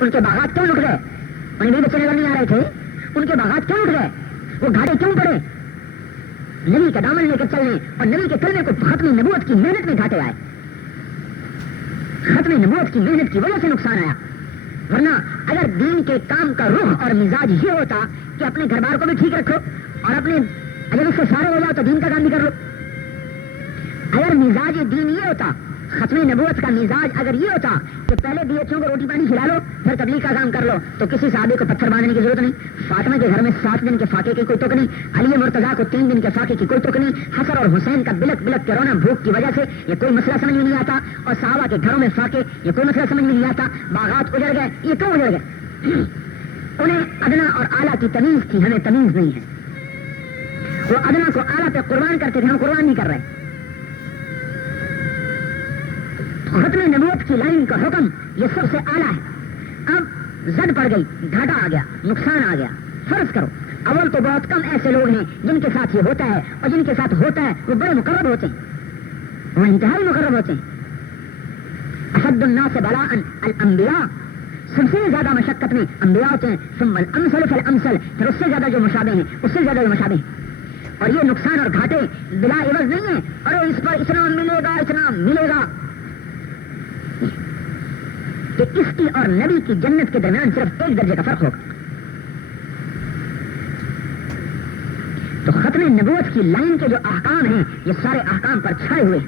ان کے باغات کیوں لٹ گئے؟ انہیں بھی بچے نظر نہیں آ رہے تھے؟ ان کے باغات کیوں لٹ گئے؟ وہ گھاٹے کیوں پڑے؟ نبی کا دامن لے کر چلنے اور نبی کے کلمے کو ختم نبوت کی محنت میں گھاٹے آئے. ختم نبوت کی محنت کی وجہ سے نقصان آیا. ورنہ اگر دین کے کام کا رخ اور مزاج یہ ہوتا کہ اپنے گھر بار کو بھی ٹھیک رکھو اور اپنے اگر اس سے سارے ہو جاؤ تو دین کا کام بھی کر لو. اگر مزاج دین یہ ہوتا، ختم نبوت کا مزاج اگر یہ ہوتا کہ پہلے بچوں کو روٹی پانی کھلا لو پھر تبلیغ کا کام کر لو، تو کسی صحابی کو پتھر باندھنے کی ضرورت نہیں. فاطمہ کے گھر میں 7 دن کے فاقے کی کوئی تک نہیں، علی مرتضیٰ کو 3 دن کے فاقے کی کوئی تک نہیں، حسن اور حسین کا بلک بلک کے رونا بھوک کی وجہ سے یہ کوئی مسئلہ سمجھ میں نہیں آتا، اور صحابہ کے گھروں میں فاقے یہ کوئی مسئلہ سمجھ میں نہیں آتا. باغات اجڑ گئے، یہ کیوں اجڑ گئے؟ انہیں ادنا اور اعلیٰ کی تمیز تھی، ہمیں تمیز نہیں ہے. وہ ادنا کو اعلیٰ پہ قربان کرتے تھے، ہم قربان نہیں کر رہے. ختم نبوت کی لائن کا حکم یہ سب سے اعلیٰ ہے. اب زد پڑ گئی، گھاٹا آ گیا، نقصان آ گیا. فرض کرو اول تو بہت کم ایسے لوگ ہیں جن کے ساتھ یہ ہوتا ہے، اور جن کے ساتھ ہوتا ہے وہ بڑے مقرب ہوتے ہیں، وہ انتہائی مقرب ہوتے ہیں. اشد الناس بلاء الانبیاء، سب سے زیادہ مشقت میں انبیاء ہوتے ہیں. ثم الامثل فالامثل، پھر اس سے زیادہ جو مشابہ ہیں اس سے زیادہ جو مشابہ ہیں. اور یہ نقصان اور گھاٹے بلا عوض نہیں ہے، اور اس پر اتنا ملے گا اتنا ملے گا، کہ اس کی اور نبی کی جنت کے درمیان صرف 1 درجے کا فرق ہوگا. تو ختم نبوت کی لائن کے جو احکام ہیں یہ سارے احکام پر چھائے ہوئے ہیں.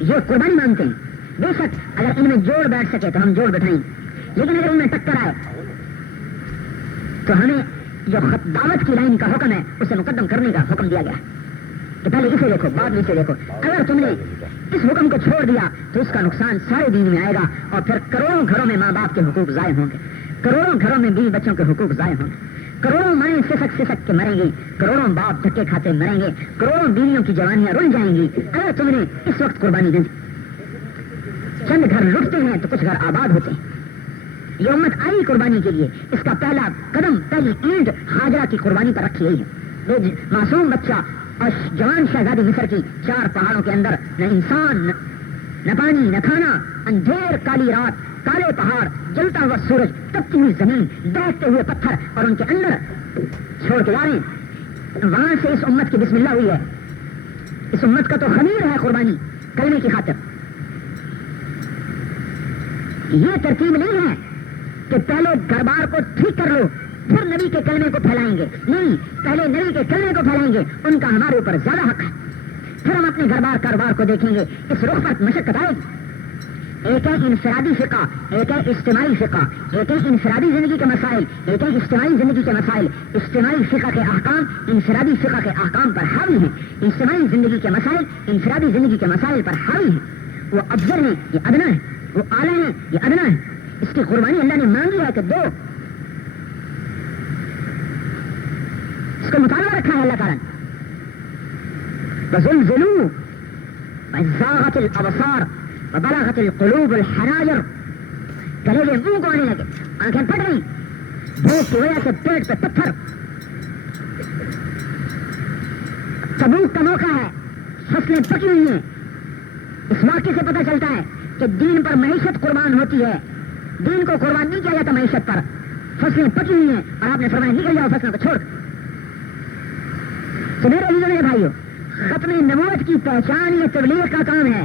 یہ قربانی مانتے ہیں. بے شک اگر ان میں جوڑ بیٹھ سکے تو ہم جوڑ بٹھائیں، لیکن اگر ان میں ٹکر آئے تو ہمیں جو دعوت کی لائن کا حکم ہے اسے مقدم کرنے کا حکم دیا گیا کہ پہلے اسے دیکھو بعد میں اسے دیکھو. اگر تم نے اس حکم کو چھوڑ دیا تو اس کا نقصان سارے دین میں آئے گا، اور پھر کروڑوں گھروں میں ماں باپ کے حقوق ضائع ہوں گے، کروڑوں گھروں میں بیوی بچوں کے حقوق ضائع ہوں گے، کروڑوں مائیں سسک سسک کے مریں گی، کروڑوں باپ دھکے کھاتے مریں گے، کروڑوں بیویوں کی جوانیاں رل جائیں گی اگر تم نے اس وقت قربانی دے دی. چند گھر لٹتے ہیں تو کچھ گھر آباد ہوتے ہیں. یہ امت آئی قربانی کے لیے، اس کا پہلا قدم پہلی اینٹ ہاجرہ کی قربانی پر رکھی گئی ہے. وہ معصوم بچہ اور جوان شہزادی مصر کی 4 پہاڑوں کے اندر، نہ انسان نہ پانی نہ کھانا، اندھیر کالی رات، کالے پہاڑ، جلتا ہوا سورج، تپتی ہوئی زمین، دہتے ہوئے پتھر، اور ان کے اندر چھوڑ کے جا رہے ہیں. وہاں سے اس امت کی بسم اللہ ہوئی ہے. اس امت کا تو خمیر ہے قربانی کلمے کی خاطر. یہ ترتیب نہیں ہے کہ پہلے گھر بار کو ٹھیک کر لو پھر نبی کے کلمے کو پھیلائیں گے. نہیں، پہلے نبی کے کلمے کو پھیلائیں گے، ان کا ہمارے اوپر زیادہ حق ہے. پھر ہم اپنے گھر بار کاروبار کو دیکھیں گے. اس رخ پر مشقت آئے گی. ایک ہے انفرادی فقہ، ایک ہے اجتماعی فقہ، ایک ہے انفرادی زندگی کے مسائل، ایک ہے اجتماعی زندگی کے مسائل. اجتماعی فقہ کے احکام انفرادی فقہ کے احکام پر حاوی ہیں، اجتماعی زندگی کے مسائل انفرادی زندگی کے مسائل پر حاوی ہیں. وہ افضل ہیں، یہ ادنا ہے، وہ اعلیٰ ہیں، یہ ادنا ہے. اس کی قربانی اللہ نے مانگی ہے کہ دو، اس کو مطالبہ رکھا ہے اللہ تعالیٰ نے. وزلزلوا وزاغت الابصار وبلغت القلوب الحناجر، گلے منہ کو آنے لگے، آنکھیں پھٹ گئی، بھوک کی وجہ سے پیٹ پہ پتھر. تبوک کا موقع ہے، فصلیں پکی ہوئی ہیں. اس واقعے سے پتہ چلتا ہے کہ دین پر معیشت قربان ہوتی ہے. دین کو قربان نہیں کیا جاتا معیشت پر. فصلیں پکی ہوئی ہیں اور آپ نے فرمایا نکل جاؤ فصلوں کو چھوڑ. تو میرے عزیزوں میرے بھائیوں، ختم نبوت کی پہچان یہ تبلیغ کا کام ہے.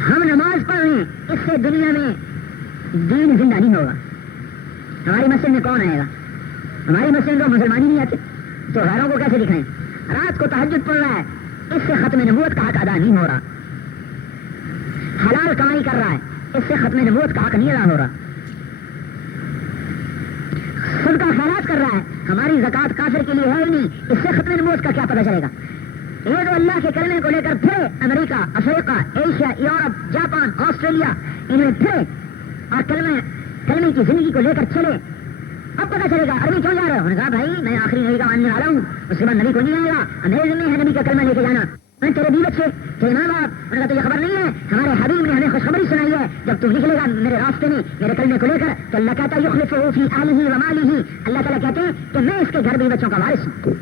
ہم نماز پڑھ رہے ہیں، اس سے دنیا میں دین زندہ نہیں ہوگا. ہماری مسجد میں کون آئے گا؟ ہماری مسجد کو مسلمان ہی نہیں آتے تو غیروں کو کیسے دکھائیں؟ رات کو تہجد پڑھ رہا ہے، اس سے ختم نبوت کا حق ادا نہیں ہو رہا. حلال کمائی کر رہا ہے، اس سے ختم نبوت کا حق نہیں ادا ہو رہا. صدقہ خیرات کر رہا ہے، ہماری زکوٰۃ کافر کے لیے ہے ہی نہیں، اس سے ختم نبوت کا کیا پتہ چلے گا؟ یہ جو اللہ کے کلمے کو لے کر پھرے امریکہ، افریقہ، ایشیا، یورپ، جاپان، آسٹریلیا، انہیں پھرے اور کلمے کی زندگی کو لے کر چلے، اب پتہ چلے گا عربی کیوں جا رہے ہو؟ انہوں نے کہا بھائی میں آخری نبی کا ماننے والا ہوں، اس کے بعد نبی کو نہیں آئے گا، میرے ذمہ ہے نبی کا کلمہ لے کے جانا. میں تیرے بیوی بچے، تیرے ماں باپ، انہوں نے کہا تجھے خبر نہیں ہے، ہمارے حبیب نے ہمیں خوشخبری سنائی ہے جب تم نکلے گا میرے راستے میں میرے کلمے کو لے کر تو اللہ کہتا ہے یخلفہ فی اہلہ و مالہ، اللہ تعالیٰ کہتے ہیں کہ میں اس کے گھر بیوی بچوں کا وارث ہوں.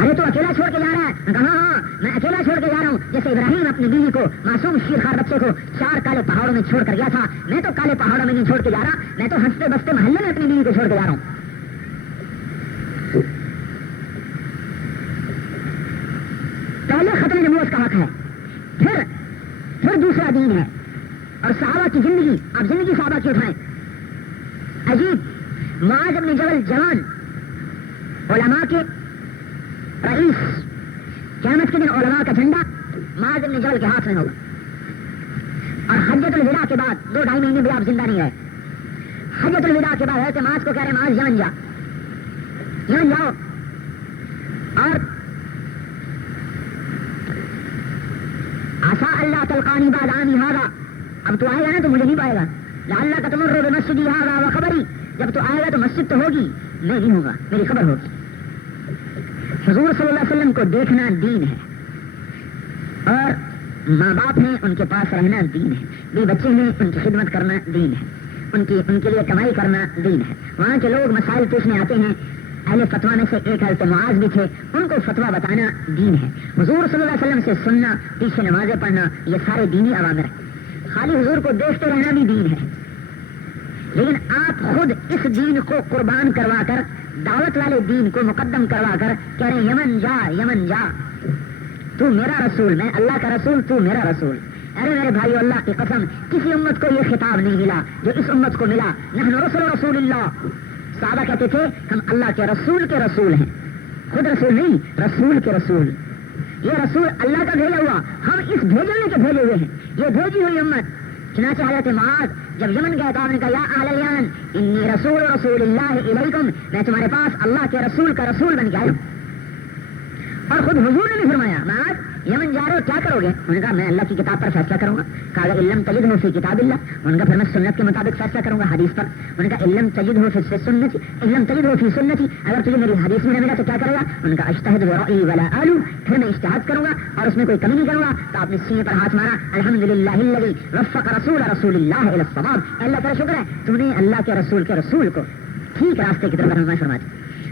ارے تو اکیلا چھوڑ کے جا رہا ہے؟ کہا ہاں میں اکیلا چھوڑ کے جا رہا ہوں. جیسے ابراہیم اپنی بیوی کو, معصوم شیرخوار بچے کو 4 کالے پہاڑوں میں چھوڑ کر گیا تھا, میں تو کالے پہاڑوں میں نہیں چھوڑ کے جا رہا, میں تو ہنستے بستے محلے میں اپنی بیوی کو چھوڑ کے جا رہا ہوں. پہلے ختم نبوت کا حق ہے, پھر دوسرا دین ہے. اور صحابہ کی زندگی, آپ زندگی صحابہ کی اٹھائیں, عجیب. معاذ بن جبل جوان, علماء کے رئیس, قیامت کے دن علماء کا جھنڈا معاذ بن جبل کے ہاتھ میں ہوگا. اور حجۃ الوداع کے بعد 2-2.5 مہینے بھی آپ زندہ نہیں رہے. حجۃ الوداع کے بعد حضرت معاذ کو کہہ رہے معاذ یمن جاؤ. اور عسى اللہ تلقانی بعد عامی هذا, اب تو آئے گا نا تو مجھے نہیں پائے گا. لعلک تمر بمسجدی هذا وخبری, جب تو آئے گا تو مسجد تو ہوگی, میں نہیں ہوگا, میری خبر ہوگی. حضور صلی اللہ علیہ وسلم کو دیکھنا دین ہے, اور ماں باپ ہیں ان کے پاس رہنا دین ہے, بھی بچے ہیں ان کی خدمت کرنا دین ہے, ان کے لیے کمائی کرنا دین ہے. وہاں کے لوگ مسائل پوچھنے آتے ہیں, اہل فتویٰ میں سے ایک حضرت معاذ بھی تھے, ان کو فتویٰ بتانا دین ہے. حضور صلی اللہ علیہ وسلم سے سننا, پیچھے نمازیں پڑھنا, یہ سارے دینی اوامر ہیں. خالی حضور کو دیکھتے رہنا بھی دین ہے, لیکن آپ خود اس دین کو قربان کروا کر, دعوت والے دین کو مقدم کروا کر کہہ رہے ہیں یمن جا, تو میرا رسول, میں اللہ کا رسول, تو میرا رسول. ارے میرے بھائی, اللہ کی قسم کسی امت کو یہ خطاب نہیں ملا جو اس امت کو ملا. نحن رسول اللہ. صحابہ کہتے تھے ہم اللہ کے رسول ہیں, خود رسول نہیں, رسول کے رسول. یہ رسول اللہ کا بھیجا ہوا, ہم اس بھیجنے کے بھیجے ہوئے ہیں, یہ بھیجی ہوئی امت. چنانچہ حضرت معاذ جب یمن گئے تو آپ نے کہا یا اہل الیمن انی رسول اللہ الیکم, میں تمہارے پاس اللہ کے رسول کا رسول بن کے آیا ہوں. اور خود حضور نے بھی فرمایا معاذ یمن جا رہے ہو, کیا کرو گے؟ انہوں نے کہا میں اللہ کی کتاب پر فیصلہ کروں گا. کہا علم تجد ہو فی کتاب اللہ, انہوں نے کہا پھر میں سنت کے مطابق فیصلہ کروں گا, حدیث پر. انہوں نے کہا علم تجد ہو فی سنتی, علم تجد ہو فی سنتی, اگر تجھے میری حدیث میں نہ ملا تو کیا کرے گا؟ انہوں نے کہا اجتہد برأی ولا آلو, پھر میں اجتہاد کروں گا اور اس میں کوئی کمی نہیں کروں گا. تو آپ نے سینے پر ہاتھ مارا, الحمدللہ الذی وفق رسول اللہ الی الصواب, اللہ کا شکر ہے تم نے اللہ کے رسول کو ٹھیک راستے کی طرف رہنمائی فرمائی.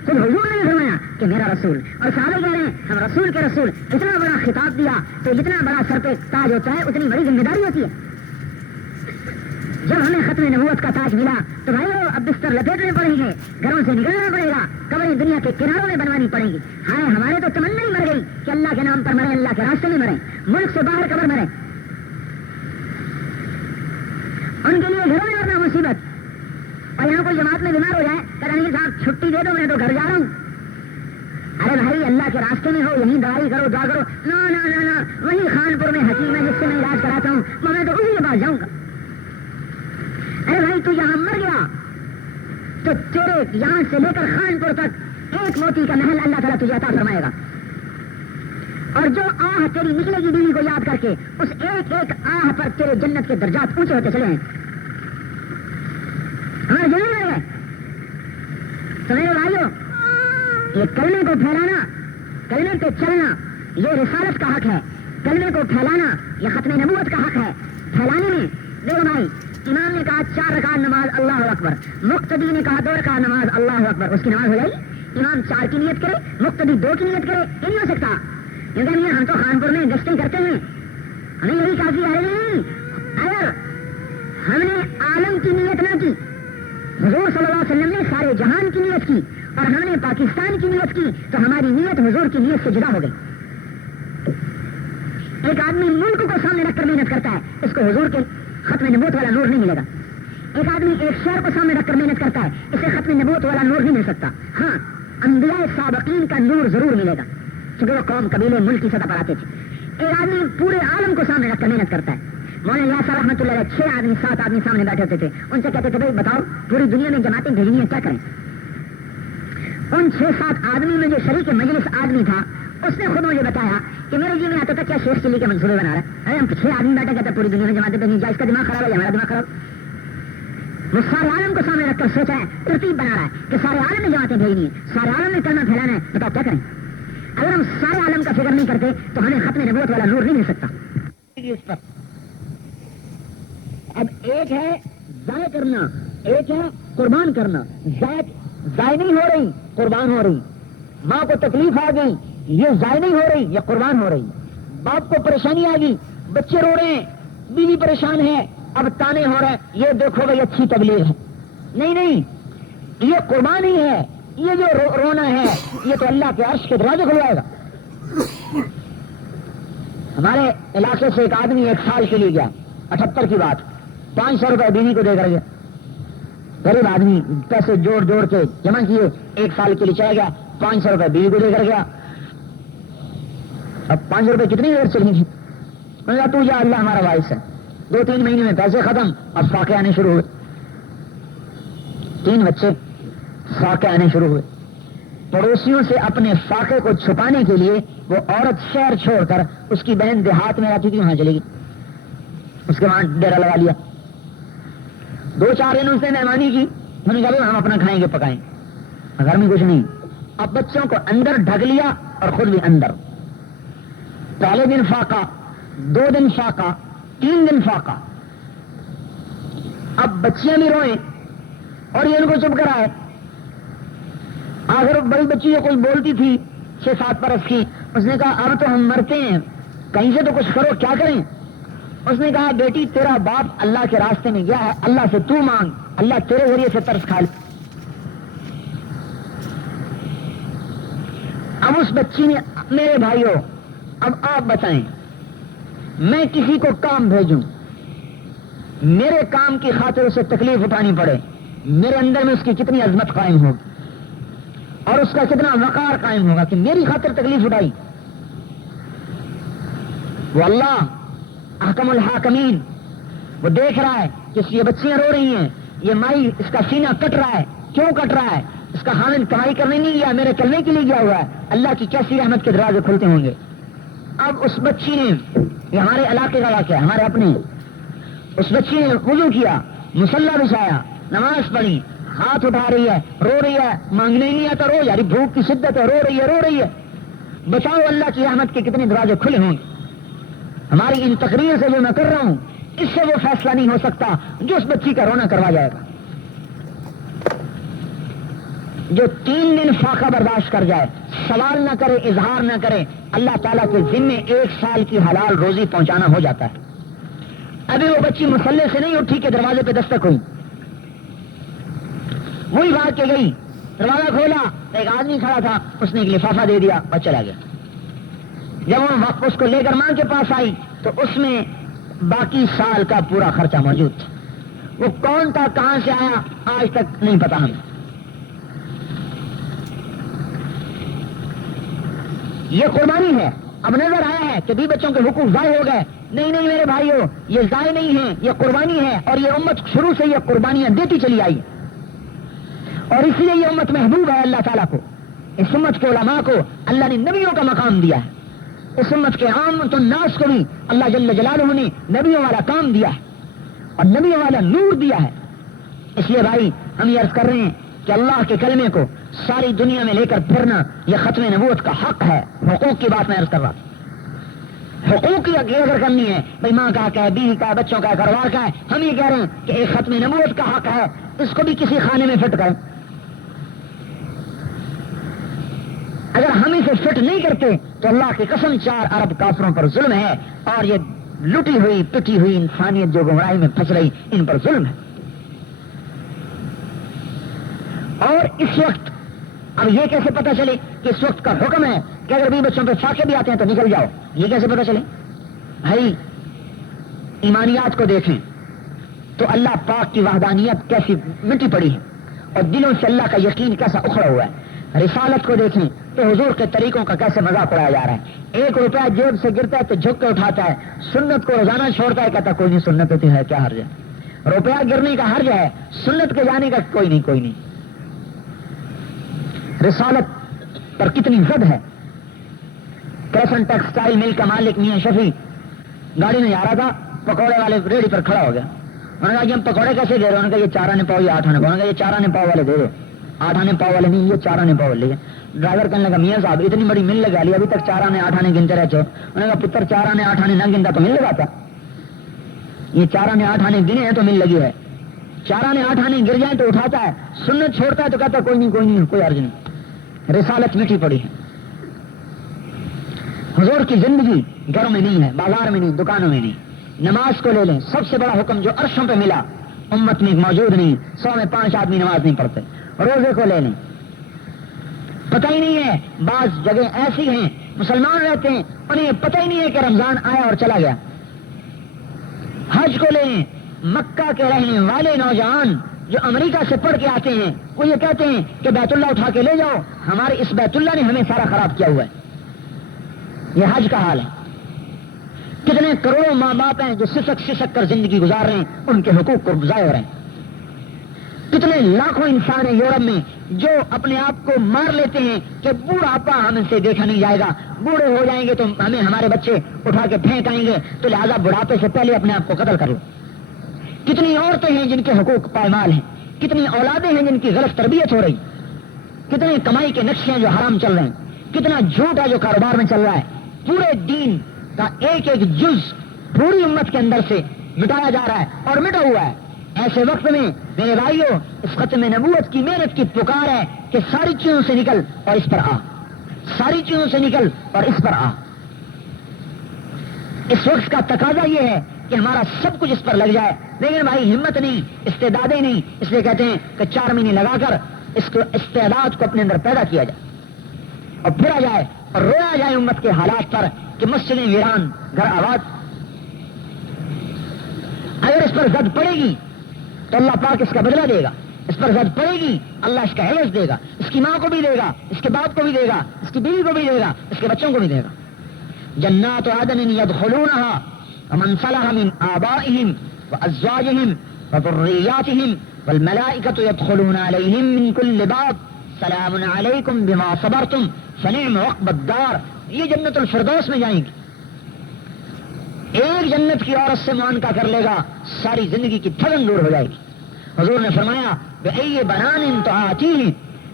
خود حضور نے فرمایا کہ میرا رسول, اور صحابہ کہہ رہے ہیں ہم رسول کے رسول. اتنا بڑا خطاب دیا تو جتنا بڑا سر پہ تاج ہوتا ہے اتنی بڑی ذمہ داری ہوتی ہے. جب ہمیں ختم نبوت کا تاج ملا تو بھائی اب بستر لپیٹنے پڑیں گے, گھروں سے نکلنا پڑے گا, قبریں دنیا کے کناروں میں بنوانی پڑیں گی. ہاں ہمارے تو تمنا ہی مر گئی کہ اللہ کے نام پر مرے, اللہ کے راستے میں مرے, ملک سے باہر قبر مرے. ان کے لیے گھروں میں مرنا مصیبت. اور یہاں کوئی جماعت میں بیمار ہو جائے, کرانی صاحب چھٹی دے دو, میں تو گھر جا رہا ہوں. ارے بھائی اللہ کے راستے میں ہو, یہیں دعائی کرو, دعا کرو. نا وہی خانپور میں حکیم ہے جس سے میں علاج کراتا ہوں, میں تو اسی کے پاس جاؤں گا. ارے بھائی تو یہاں مر گیا تو تیرے یہاں سے لے کر خانپور تک ایک موتی کا محل اللہ تعالیٰ تجھے عطا فرمائے گا. اور جو آہ تیری نکلے گی بیوی کو یاد کر کے, اس ایک ایک آہ پر تیرے جنت کے درجات اونچے ہوتے چلے ہیں. ہمارے جنوب میں گئے تو میرے بھائیوں, یہ کلمے کو پھیلانا, کلمے پہ چلنا, یہ رسالت کا حق ہے. کلمے کو پھیلانا یہ ختم نبوت کا حق ہے. پھیلانے میں دیکھو بھائی, امام نے کہا 4 رکعت نماز اللہ اکبر, مقتدی نے کہا 2 رکعت نماز اللہ اکبر, اس کی نماز ہو جائے گی. امام 4 کی نیت کرے, مقتدی 2 کی نیت کرے, یہ نہیں ہو سکتا. کیونکہ ہم تو خانپور میں گشتیں کرتے ہیں, ہمیں یہی کافی ہے. نہیں, اگر ہم نے عالم کی نیت نہ کی, حضور صلی اللہ علیہ وسلم نے سارے جہان کی نیت کی, اور ہم نے پاکستان کی نیت کی, تو ہماری نیت حضور کی نیت سے جدا ہو گئی. ایک آدمی ملک کو سامنے رکھ کر محنت کرتا ہے, اس کو حضور کے ختم نبوت والا نور نہیں ملے گا. ایک آدمی ایک شہر کو سامنے رکھ کر محنت کرتا ہے, اسے ختم نبوت والا نور نہیں مل سکتا. ہاں انبیاء سابقین کا نور ضرور ملے گا, کیونکہ وہ قوم قبیلے ملک کی سطح پر آتے تھے. ایک آدمی پورے عالم کو سامنے رکھ کر محنت کرتا ہے. مولانا یاسر رحمۃ اللہ علیہ 6 آدمی 7 آدمی سامنے بیٹھے ہوتے تھے, ان سے کہتے تھے بھائی بتاؤ پوری دنیا میں جماعتیں بھیجنی ہے, کیا کریں؟ ان 6-7 آدمی میں جو شریک مجلس آدمی تھا, اس نے خود مجھے بتایا کہ میرے جی میں آتا تھا کیا شیخ چلی کے منصوبے بنا رہا ہے. ارے ہم 6 آدمی بیٹھے کہتے پوری دنیا میں جماعتیں بھیجنی, جائے اس کا دماغ خراب ہو جائے, ہمارا دماغ خراب. وہ سارے عالم کو سامنے رکھ کر سوچ رہا ہے, ترتیب بنا رہا ہے کہ سارے عالم میں جماعتیں بھیجنی ہے, سارے عالم میں کلمہ پھیلانا ہے. بتاؤ کیا کریں؟ اگر ہم سارے عالم کا فکر نہیں کرتے تو ہمیں ختم نبوت والا نور نہیں مل سکتا. اس پر اب ایک ہے ضائع کرنا, ایک ہے قربان کرنا. ضائع نہیں ہو رہی, قربان ہو رہی. ماں کو تکلیف آ گئی, یہ ضائع نہیں ہو رہی، یہ قربان ہو رہی. باپ کو پریشانی آ گئی، بچے رو رہے ہیں، بیوی پریشان ہے، اب تانے ہو رہے ہیں، یہ دیکھو بھائی اچھی تبلیغ ہے. نہیں، یہ قربانی ہے. یہ جو رونا ہے یہ تو اللہ کے عرش کے دروازے کھلوائے گا. ہمارے علاقے سے ایک آدمی 1 سال کے لیے گیا، 78 کی بات، 500 روپے بیوی کو دے کر گیا. غریب آدمی پیسے جوڑ کے جمع کیے، 1 سال کے لیے چلا گیا، 500 روپے بیوی کو دے کر گیا. اب 500 روپے کتنی دیر چلیں گی؟ میں نے کہا تو جا، اللہ ہمارا باعث ہے. 2-3 مہینے میں پیسے ختم، اب فاقے آنے شروع ہوئے. 3 بچے، فاقے آنے شروع ہوئے. پڑوسیوں سے اپنے فاقے کو چھپانے کے لیے وہ عورت شہر چھوڑ کر، اس کی بہن دیہات میں رہتی تھی وہاں چلے گی، اس کے وہاں ڈیرا لگا لیا. 2-4 دن اس نے مہمانی کی. انہوں نے کہا ہم اپنا کھائیں گے پکائیں، گھر میں کچھ نہیں. اب بچوں کو اندر ڈھک لیا اور خود بھی اندر. پہلے دن فاقہ، 2 دن فاقہ، 3 دن فاقہ. اب بچیاں بھی روئیں اور یہ ان کو چپ کرائے. آخر بڑی بچی جو کوئی بولتی تھی 6-7 برس کی، اس نے کہا اب تو ہم مرتے ہیں، کہیں سے تو کچھ کرو، کیا کریں؟ اس نے کہا بیٹی تیرا باپ اللہ کے راستے میں گیا ہے، اللہ سے تو مانگ، اللہ تیرے ذریعے سے ترس کھا لے. اب اس بچی نے، میرے بھائیوں اب آپ بتائیں، میں کسی کو کام بھیجوں، میرے کام کی خاطر اسے تکلیف اٹھانی پڑے، میرے اندر میں اس کی کتنی عظمت قائم ہوگی اور اس کا کتنا وقار قائم ہوگا کہ میری خاطر تکلیف اٹھائی. وہ اللہ احکم الحاکمین، وہ دیکھ رہا ہے کہ یہ بچیاں رو رہی ہیں، یہ مائی اس کا سینہ کٹ رہا ہے. کیوں کٹ رہا ہے؟ اس کا خامن کمائی کرنے نہیں گیا، میرے چلنے کے لیے گیا ہوا ہے. اللہ کی کیسی رحمت کے دروازے کھلتے ہوں گے. اب اس بچی نے، یہ ہمارے علاقے کا واقعہ، ہمارے اپنے، اس بچی نے وضو کیا، مصلی بچھایا، نماز پڑھی، ہاتھ اٹھا رہی ہے، رو رہی ہے، مانگنے ہی نہیں آتا، رو یاری بھوک کی شدت ہے، رو رہی ہے. بتاؤ اللہ کی رحمت کے کتنے دروازے کھلے ہوں گے. ہماری ان تقریر سے جو میں کر رہا ہوں، اس سے وہ فیصلہ نہیں ہو سکتا جو اس بچی کا رونا کروا جائے گا. جو 3 دن فاقہ برداشت کر جائے، سوال نہ کرے، اظہار نہ کرے، اللہ تعالیٰ کے ذمے 1 سال کی حلال روزی پہنچانا ہو جاتا ہے. ابھی وہ بچی مسلح سے نہیں اٹھی کہ دروازے پہ دستک ہوئی، وہی بھاگ کے گئی، دروازہ کھولا، ایک آدمی کھڑا تھا، اس نے ایک لفافہ دے دیا اور چلا گیا. جب وہ وقت اس کو لے کر ماں کے پاس آئی تو اس میں باقی سال کا پورا خرچہ موجود تھا. وہ کون تھا، کہاں سے آیا، آج تک نہیں پتا ہمیں. یہ قربانی ہے. اب نظر آیا ہے کہ 20 بچوں کے حقوق ضائع ہو گئے. نہیں میرے بھائیوں، یہ ضائع نہیں ہے، یہ قربانی ہے. اور یہ امت شروع سے یہ قربانیاں دیتی چلی آئی، اور اس لیے یہ امت محبوب ہے اللہ تعالیٰ کو. اس امت کے علماء کو اللہ نے نبیوں کا مقام دیا ہے. اس امت کے عامت الناس کو بھی اللہ جل جلالہ نے نبیوں والا کام دیا ہے اور نبیوں والا نور دیا ہے. اس لیے بھائی ہم یہ عرض کر رہے ہیں کہ اللہ کے کلمے کو ساری دنیا میں لے کر پھرنا یہ ختم نبوت کا حق ہے. حقوق کی بات میں عرض کر رہا تھا، حقوق کی اگر کرنی ہے، بھائی ماں کا ہے، بیوی کا ہے، بچوں کا ہے، گھر وار کا ہے. ہم یہ کہہ رہے ہیں کہ ایک ختم نبوت کا حق ہے، اس کو بھی کسی خانے میں فٹ کریں. اگر ہم اسے فٹ نہیں کرتے تو اللہ کی قسم 4 ارب کافروں پر ظلم ہے، اور یہ لٹی ہوئی پٹی ہوئی انسانیت جو گمراہی میں پھنس رہی، ان پر ظلم ہے. اور اس وقت اب یہ کیسے پتہ چلے کہ اس وقت کا حکم ہے کہ اگر بھی بچوں پہ فاقے بھی آتے ہیں تو نکل جاؤ؟ یہ کیسے پتہ چلے؟ بھائی ایمانیات کو دیکھیں تو اللہ پاک کی وحدانیت کیسی مٹی پڑی ہے اور دلوں سے اللہ کا یقین کیسا اکھڑا ہوا ہے. رسالت کو دیکھیں تو حضور کے طریقوں کا کیسے مذاق اڑایا جا رہا ہے. 1 روپیہ جیب سے گرتا ہے تو جھک کے اٹھاتا ہے، سنت کو روزانہ چھوڑتا ہے، کہتا کوئی نہیں، سنت ہوتی ہے، کیا حرج ہے. روپیہ گرنے کا حرج ہے، سنت کے جانے کا کوئی نہیں. رسالت پر کتنی زد ہے. کیسن ٹیکسٹائل مل کا مالک میاں شفیع گاڑی میں جا رہا تھا، پکوڑے والے ریڑھی پر کھڑا ہو گیا. انہوں نے کہا کہ ہم پکوڑے کیسے دے رہے ہیں؟ انہوں نے کہا یہ 4 آنے پاؤ یا 8 آنے پاؤ. انہوں نے کہا یہ 4 آنے پاؤ والے دے دو. 8 آنے پاؤ والے نہیں، یہ 4 آنے پاؤ والے. ڈرائیور کہنے لگا میاں صاحب اتنی بڑی مل لگا لی، ابھی تک 4 آنے 8 آنے گنتے رہتے ہو. انہوں نے کہا پتر 4 آنے 8 آنے نہ گنتا تو مل لگاتا. یہ 4 آنے 8 آنے گنے ہیں تو مل لگی ہے. 4 آنے 8 آنے گر جائیں تو اٹھاتا ہے، سنت چھوڑتا ہے تو کہتا کوئی نہیں کوئی حرج نہیں. رسالت مٹی پڑی ہے. حضور کی زندگی گھروں میں نہیں ہے، بازار میں نہیں، دکانوں میں نہیں. نماز کو لے لیں، سب سے بڑا حکم جو عرشوں پہ ملا امت میں موجود نہیں، 100 میں 5 آدمی نماز نہیں پڑھتے. روزے کو لے لیں، پتہ ہی نہیں ہے، بعض جگہ ایسی ہیں مسلمان رہتے ہیں انہیں پتہ ہی نہیں ہے کہ رمضان آیا اور چلا گیا. حج کو لے لیں، مکہ کے رہنے والے نوجوان جو امریکہ سے پڑھ کے آتے ہیں وہ یہ کہتے ہیں کہ بیت اللہ اٹھا کے لے جاؤ، ہمارے اس بیت اللہ نے ہمیں سارا خراب کیا ہوا ہے. یہ حج کا حال ہے. کتنے کروڑوں ماں باپ ہیں جو سسک کر زندگی گزار رہے ہیں، ان کے حقوق کو ضائع ہو رہے ہیں. کتنے لاکھوں انسان ہیں یورپ میں جو اپنے آپ کو مار لیتے ہیں کہ بوڑھاپا ہم سے دیکھا نہیں جائے گا، بوڑھے ہو جائیں گے تو ہمیں ہمارے بچے اٹھا کے پھینک آئیں گے، تو لہذا بڑھاپے سے پہلے اپنے آپ کو قتل کر لو. کتنی عورتیں ہیں جن کے حقوق پائمال ہیں، کتنی اولادیں ہیں جن کی غلط تربیت ہو رہی، کتنے کمائی کے نقشے ہیں جو حرام چل رہے ہیں، کتنا جھوٹ ہے جو کاروبار میں چل رہا ہے. پورے دین کا ایک ایک جز پوری امت کے اندر سے مٹایا جا رہا ہے اور مٹا ہوا ہے. ایسے وقت میں میرے بھائیوں اس ختم نبوت کی محنت کی پکار ہے کہ ساری چیزوں سے نکل اور اس پر آ، ساری چیزوں سے نکل اور اس پر آ. اس وقت کا تقاضا یہ ہے کہ ہمارا سب کچھ اس پر لگ جائے، لیکن بھائی ہمت نہیں، استعدادیں نہیں، اس لیے کہتے ہیں کہ 4 مہینے لگا کر اس کو استعداد کو اپنے اندر پیدا کیا جائے اور پھرا جائے اور رویا جائے امت کے حالات پر کہ مسجدیں ویران، گھر آباد. اگر اس پر زد پڑے گی تو اللہ پاک اس کا بدلہ دے گا، اس پر زد پڑے گی اللہ اس کا عوض دے گا، اس کی ماں کو بھی دے گا، اس کے باپ کو بھی دے گا، اس کی بیوی کو بھی دے گا، اس کے بچوں کو بھی دے گا. جنات عدن يدخلونها ومن صلح من آبائهم وأزواجهم وذرياتهم والملائكة يدخلون عليهم من كل باب سلام عليكم بما صبرتم فنعم عقبى الدار. یہ جنت الفردوس میں جائیں گی. ایک جنت کی عورت سے معانقہ کر لے گا ساری زندگی کی تھکن دور ہو جائے گی. حضور نے فرمایا بأي بنان تعاتيه،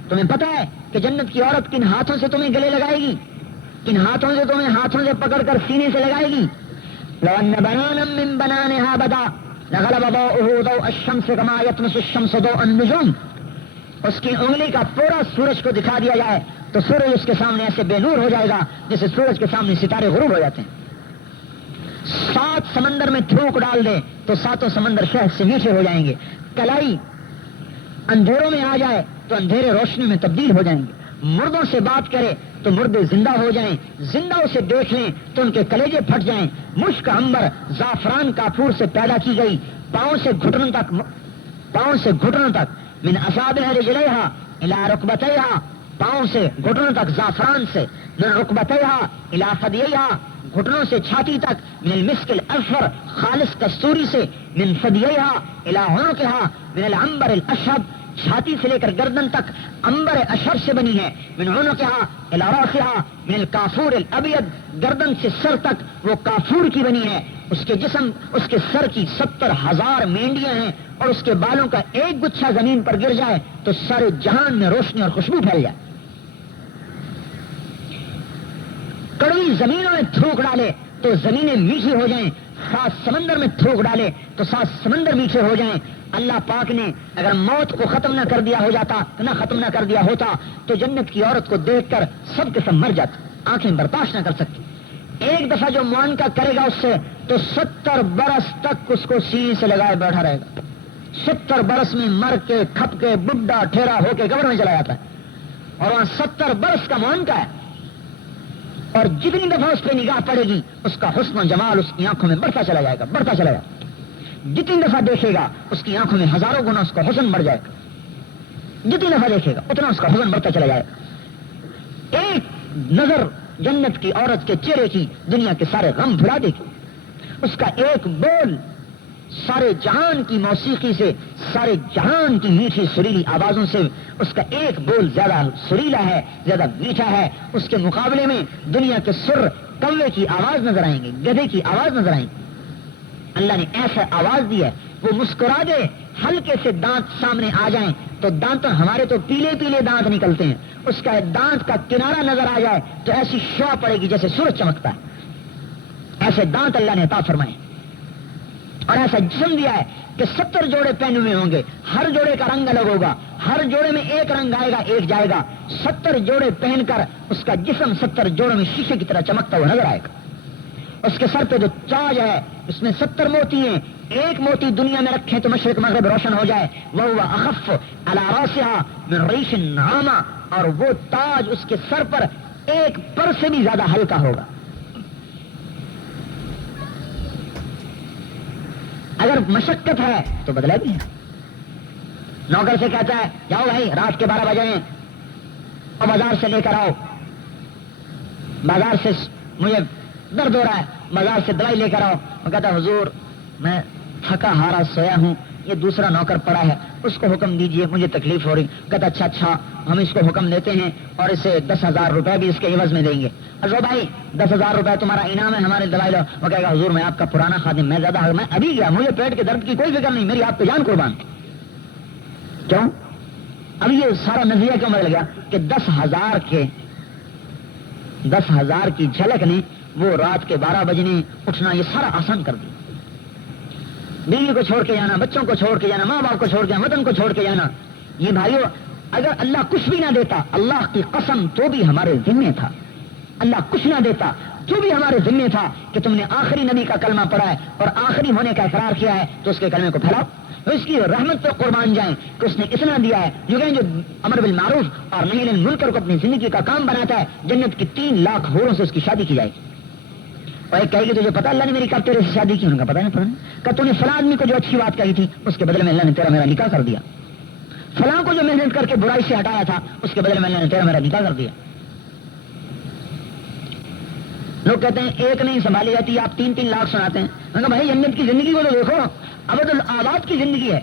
تمہیں پتہ ہے کہ جنت کی عورت کن ہاتھوں سے تمہیں گلے لگائے گی، کن ہاتھوں سے تمہیں ہاتھوں سے پکڑ کر سینے سے لگائے گی. لو ان بنانا من بنانها بدا لغلب ضوءه ضوء الشمس كما يطمس الشمس ضوء النجوم. اس کی انگلی کا پورا سورج کو دکھا دیا جائے تو سورج اس کے سامنے ایسے بے نور ہو جائے گا جیسے سورج کے سامنے ستارے غروب ہو جاتے ہیں. 7 سمندر میں تھوک ڈال دے تو 7 سمندر شہد سے میٹھے ہو جائیں گے. کلائی اندھیروں میں آ جائے تو اندھیرے روشنی میں تبدیل ہو جائیں گے. مردوں سے بات کرے تو مردے زندہ ہو جائیں، زندہ اسے دیکھ لیں تو ان کے کلیجے پھٹ جائیں. مشک عنبر زعفران کافور سے پیدا کی گئی، پاؤں سے گھٹنوں تک من اصابع رجلیہا الی رکبتیہا، پاؤں سے گھٹنوں تک زعفران سے، من رکبتیہا الی فدیہا، گھٹنوں سے چھاتی تک، من المسک الاصفر خالص کستوری سے، من فدیہا الی عنقہا من العنبر الاشہب، چھاتی سے لے کر گردن تک عنبر اشہب سے بنی ہے. من عنقہا الی راسہا من الکافور الابید، گردن سے سر تک وہ کافور کی بنی ہے. اس کے جسم، اس کے سر کی 70,000 مینڈیاں ہیں اور اس کے بالوں کا ایک گچھا زمین پر گر جائے تو سارے جہان میں روشنی اور خوشبو پھیل جائے. کڑوی زمینوں میں تھوک ڈالے تو زمینیں میٹھی ہو جائیں، 7 سمندر میں تھوک ڈالے تو 7 سمندر میٹھے ہو جائیں. اللہ پاک نے اگر موت کو ختم نہ کر دیا ہوتا تو جنت کی عورت کو دیکھ کر سب کے سب مر جاتے، آنکھیں برداشت نہ کر سکتی. ایک دفعہ جو معانقہ کرے گا اس سے تو 70 برس تک اس کو سینے سے لگائے بیٹھا رہے گا. 70 برس میں مر کے کھپ کے بڈھا ٹھیرا ہو کے قبر میں چلا جاتا ہے اور وہاں 70 برس کا معانقہ ہے. اور جتنی دفعہ اس پہ نگاہ پڑے گی اس کا حسن و جمال اس کی آنکھوں میں بڑھتا چلا جائے گا. جتنی دفعہ دیکھے گا اس کی آنکھوں میں ہزاروں گنا اس کا حسن بڑھ جائے گا. جتنی دفعہ دیکھے گا اتنا اس کا حسن بڑھتا چلا جائے گا. ایک نظر جنت کی عورت کے چہرے کی دنیا کے سارے غم بھلا دے گی. اس کا ایک بول سارے جہان کی موسیقی سے، سارے جہان کی میٹھی سریلی آوازوں سے اس کا ایک بول زیادہ سریلا ہے، زیادہ میٹھا ہے. اس کے مقابلے میں دنیا کے سر کوے کی آواز نظر آئیں گے، گدھے کی آواز نظر آئیں گے. اللہ نے ایسا آواز دی ہے وہ مسکرا دے، ہلکے سے دانت سامنے آ جائیں تو دانتوں، ہمارے تو پیلے پیلے دانت نکلتے ہیں، اس کا دانت کا کنارہ نظر آ جائے تو ایسی شعاع پڑے گی جیسے سورج چمکتا ہے. ایسے دانت اللہ نے عطا فرمائے اور ایسا جسم دیا ہے کہ 70 جوڑے پہنے ہوئے ہوں گے، ہر جوڑے کا رنگ الگ ہوگا، ہر جوڑے میں ایک رنگ آئے گا، ایک جائے گا. 70 جوڑے پہن کر اس کا جسم 70 جوڑوں میں شیشے کی طرح چمکتا ہوا نظر آئے گا. اس کے سر پہ جو تاج ہے اس میں 70 موتی ہیں. ایک موتی دنیا میں رکھیں تو مشرق مغرب روشن ہو جائے. وَهُوَ أَخَفُّ عَلَى رَأْسِهَا مِنْ رِيشٍ نَعَامٍ، اور وہ تاج اس کے سر پر ایک پر سے بھی زیادہ ہلکا ہوگا. اگر مشقت ہے تو بدلے بھی ہے. نوکر سے کہتا ہے جاؤ بھائی رات کے 12 بجے اور بازار سے لے کر آؤ، بازار سے مجھے درد ہو رہا ہے، بازار سے دوائی لے کر آؤ. وہ کہتا ہے حضور میں تھکا ہارا سویا ہوں، یہ دوسرا نوکر پڑا ہے، اس کو حکم دیجئے مجھے تکلیف ہو رہی. کہتا اچھا ہم اس کو حکم دیتے ہیں اور اسے 10,000 روپے بھی اس کے عوض میں دیں گے. ارو بھائی 10,000 روپے تمہارا انعام ہے، ہمارے دوائی لو. وہ کہے گا حضور میں آپ کا پرانا خادم، میں زیادہ میں ابھی گیا، مجھے پیٹ کے درد کی کوئی فکر نہیں، میری آپ کو جان قربان. کیوں؟ اب یہ سارا نظریہ کیوں بدل گیا کہ 10,000 کی جھلک نے وہ رات کے 12 بجنے اٹھنا یہ سارا آسان کر دیا. بیوی کو چھوڑ کے جانا، بچوں کو چھوڑ کے جانا، ماں باپ کو چھوڑ کے جانا، وطن کو چھوڑ کے جانا. یہ بھائیو اگر اللہ کچھ بھی نہ دیتا، اللہ کی قسم تو بھی ہمارے ذمہ تھا. اللہ کچھ نہ دیتا تو بھی ہمارے ذمہ تھا کہ تم نے آخری نبی کا کلمہ پڑھا ہے اور آخری ہونے کا اقرار کیا ہے تو اس کے کلمے کو پھیلاؤ. تو اس کی رحمت پر قربان جائیں کہ اس نے اتنا دیا ہے. جو امر بالمعروف اور نہی عن المنکر کو اپنی زندگی کا کام بناتا ہے، جنت کی 3 لاکھ حوروں سے اس کی شادی کی جائے گی. اور ایک کہے گی تجھے پتا اللہ نے میری کب تیرے سے شادی کی؟ ان کا پتا نہیں کہ تو نے فلاں آدمی کو جو اچھی بات کہی تھی اس کے بدلے میں اللہ نے تیرا میرا نکاح کر دیا. فلاں کو جو محنت کر کے برائی سے ہٹایا تھا اس کے بدلے میں اللہ نے تیرا میرا نکاح کر دیا. لوگ کہتے ہیں ایک نہیں سنبھالی جاتی، آپ 3 لاکھ سناتے ہیں. میں کہا بھائی جنت کی زندگی کو تو دیکھو، ابد الآباد کی زندگی ہے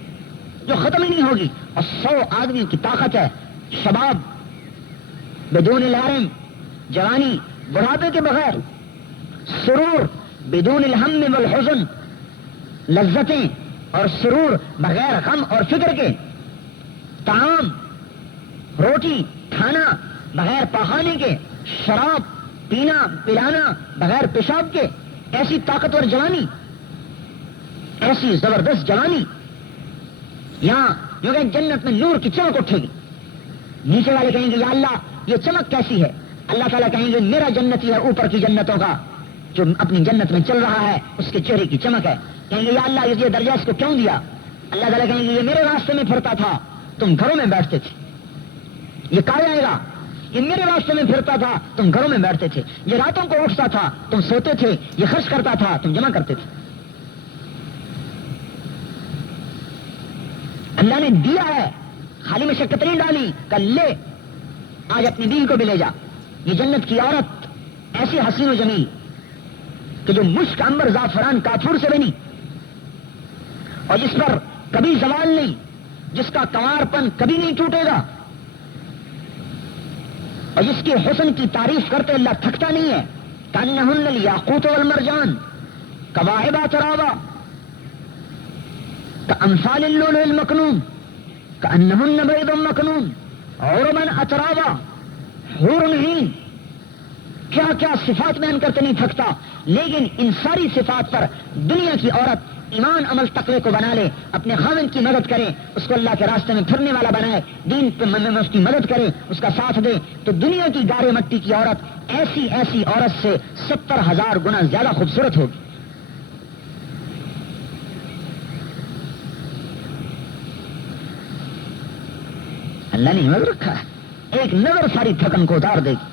جو ختم ہی نہیں ہوگی، اور 100 آدمیوں کی طاقت ہے. شباب بدون الحرم، جوانی بڑھاپے کے بغیر، سرور بدون الہم والحزن، لذتیں اور سرور بغیر غم اور فکر کے، طعام روٹی کھانا بغیر پخانے کے، شراب پینا پلانا بغیر پیشاب کے، ایسی طاقتور جوانی، ایسی زبردست جوانی. یہاں جو کہ جنت میں نور کی چمک اٹھے گی. نیچے والے کہیں گے یا اللہ یہ چمک کیسی ہے؟ اللہ تعالیٰ کہیں گے میرا جنتی ہے اوپر کی جنتوں کا جو اپنی جنت میں چل رہا ہے، اس کے چہرے کی چمک ہے. کہیں گے یا اللہ یہ درجہ اس کو کیوں دیا؟ اللہ تعالیٰ کہیں گے یہ میرے راستے میں پھرتا تھا، تم گھروں میں بیٹھتے تھے. یہ کہا جائے گا یہ میرے راستے میں پھرتا تھا، تم گھروں میں بیٹھتے تھے. یہ راتوں کو اٹھتا تھا، تم سوتے تھے. یہ خرچ کرتا تھا، تم جمع کرتے تھے. اللہ نے دیا ہے، خالی میں شکت نہیں ڈالی. کل لے آج اپنی بیوی کو بھی لے جا. یہ جنت کی عورت ایسی حسین و جمیل کہ جو مشک عنبر زعفران کافور سے بنی اور جس پر کبھی زوال نہیں، جس کا کنوار پن کبھی نہیں ٹوٹے گا، اور جس کے حسن کی تعریف کرتے اللہ تھکتا نہیں ہے. کانہن الیاقوت والمرجان کواعب اترابا کامثال اللؤلؤ المکنون کانہن بیض مکنون عربا اترابا. حور نہیں کیا کیا صفات بیان کرتے نہیں تھکتا. لیکن ان ساری صفات پر دنیا کی عورت ایمان عمل تقوی کو بنا لے، اپنے خاوند کی مدد کرے، اس کو اللہ کے راستے میں پھرنے والا بنائے، دین میں اس کی مدد کرے، اس کا ساتھ دے، تو دنیا کی گارے مٹی کی عورت ایسی عورت سے 70,000 گنا زیادہ خوبصورت ہوگی. اللہ نے ہمت رکھا ہے، ایک نظر ساری تھکن کو اتار دے گی.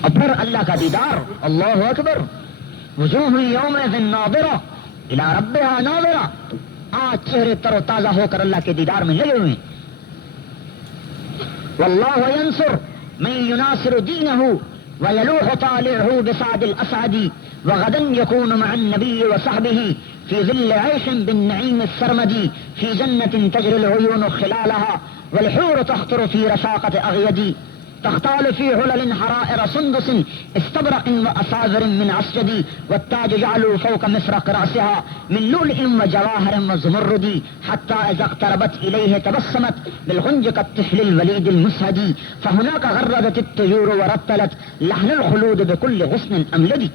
اور پھر اللہ کا دیدار، اللہ اکبر. وجوہ یومئذ ناظرہ الی ربہا ناظرہ. آج چہرے تر و تازہ ہو کر اللہ کے دیدار میں لگے ہوئے. واللہ ینصر من یناصر دینہ ویلوح طالعہ بسعد الاسعد وغدا یکون مع النبی وصحبہ فی ظل عیش بالنعیم السرمد فی جنت تجری العیون خلالها والحور تخطر فی رشاقة اغیدی تختال في حلل حرائر سندس استبرق وأساور من عسجد والتاج جعلوا فوق مفرق رأسها من لؤلؤ وجواهر وزمرد حتى إذا اقتربت إليه تبسمت بالغنج كالطفل الوليد المسهد فهناك غردت الطيور ورتلت لحن الخلود بكل غصن أملد.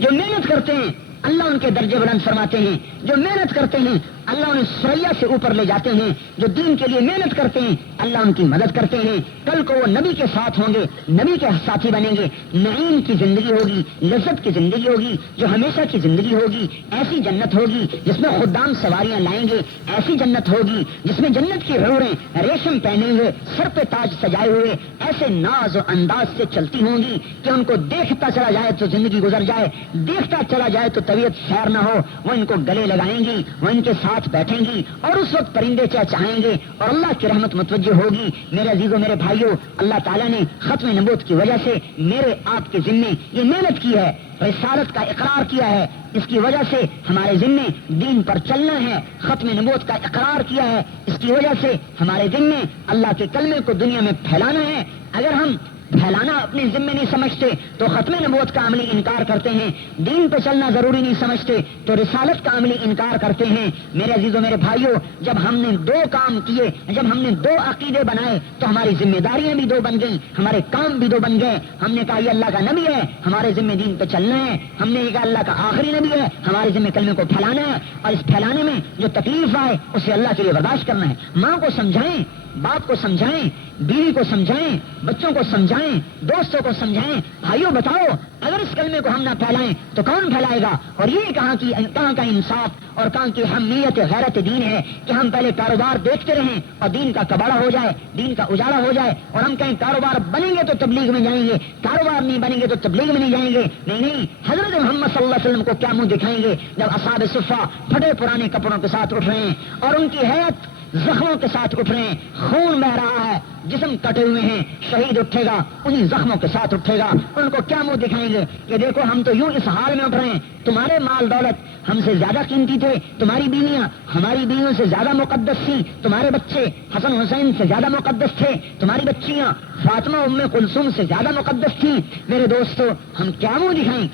جو محنت کرتے ہیں اللہ ان کے درجے بلند فرماتے ہیں. جو محنت کرتے ہیں اللہ انہیں سریا سے اوپر لے جاتے ہیں. جو دین کے لیے محنت کرتے ہیں اللہ ان کی مدد کرتے ہیں. کل کو وہ نبی کے ساتھ ہوں گے, نبی کے ساتھی بنیں گے. نعیم کی زندگی ہوگی, لذت کی زندگی ہوگی, جو ہمیشہ کی زندگی ہوگی. ایسی جنت ہوگی جس میں خدام سواریاں لائیں گے. ایسی جنت ہوگی جس میں جنت کی حوریں ریشم پہنے ہوئے, سر پہ تاج سجائے ہوئے, ایسے ناز و انداز سے چلتی ہوں گی کہ ان کو دیکھتا چلا جائے تو زندگی گزر جائے, دیکھتا چلا جائے تو طبیعت سیر نہ ہو. وہ ان کو گلے لگائیں گی, وہ ان کے ساتھ بیٹھیں گی, اور اس وقت پرندے چہچہائیں گے اور اللہ کی رحمت متوجہ ہوگی. میرے عزیزوں, میرے بھائیوں, اللہ تعالیٰ نے ختم نبوت کی وجہ سے میرے آپ کے ذمے یہ محنت کی ہے, رسالت کا اقرار کیا ہے. اس کی وجہ سے ہمارے ذمے دین پر چلنا ہے. ختم نبوت کا اقرار کیا ہے. اس کی وجہ سے ہمارے ذمے اللہ کے کلمے کو دنیا میں پھیلانا ہے. اگر ہم پھیلانا اپنے ذمے نہیں سمجھتے تو ختم نبوت کا عملی انکار کرتے ہیں. دین پہ چلنا ضروری نہیں سمجھتے تو رسالت کا عملی انکار کرتے ہیں. میرے عزیزوں, میرے بھائیوں, جب ہم نے دو کام کیے, جب ہم نے دو عقیدے بنائے تو ہماری ذمہ داریاں بھی دو بن گئیں, ہمارے کام بھی دو بن گئے. ہم نے کہا یہ اللہ کا نبی ہے, ہمارے ذمہ دین پہ چلنا ہے. ہم نے کہا اللہ کا آخری نبی ہے, ہمارے ذمہ کلمے کو پھیلانا ہے. اور اس پھیلانے میں جو تکلیف آئے اسے اللہ کے لیے برداشت کرنا ہے. ماں کو سمجھائیں, باپ کو سمجھائیں, بیوی کو سمجھائیں, بچوں کو سمجھائیں, دوستوں کو سمجھائیں. بھائیوں بتاؤ, اگر اس کلمے کو ہم نہ پھیلائیں تو کون پھیلائے گا؟ اور یہ کہاں کا انصاف اور کہاں کی اہمیت غیرت دین ہے کہ ہم پہلے کاروبار دیکھتے رہیں اور دین کا کباڑا ہو جائے, دین کا اجالا ہو جائے, اور ہم کہیں کاروبار بنیں گے تو تبلیغ میں جائیں گے, کاروبار نہیں بنیں گے تو تبلیغ میں نہیں جائیں گے. نہیں, حضرت محمد صلی اللہ علیہ وسلم کو کیا منہ دکھائیں گے جب اصحاب صفہ پھٹے پرانے کپڑوں کے ساتھ اٹھ رہے ہیں اور ان کی حیات زخموں کے ساتھ اٹھ رہے ہیں, خون بہ رہا ہے, جسم کٹے ہوئے ہیں. شہید اٹھے گا انہیں زخموں کے ساتھ اٹھے گا. ان کو کیا منہ دکھائیں گے کہ دیکھو ہم تو یوں اس حال میں اٹھ رہے ہیں, تمہارے مال دولت ہم سے زیادہ قیمتی تھے, تمہاری بیویاں ہماری بیویوں سے زیادہ مقدس تھیں, تمہارے بچے حسن حسین سے زیادہ مقدس تھے, تمہاری بچیاں فاطمہ ام کلثوم سے زیادہ مقدس تھیں. میرے دوستو, ہم کیا منہ دکھائیں؟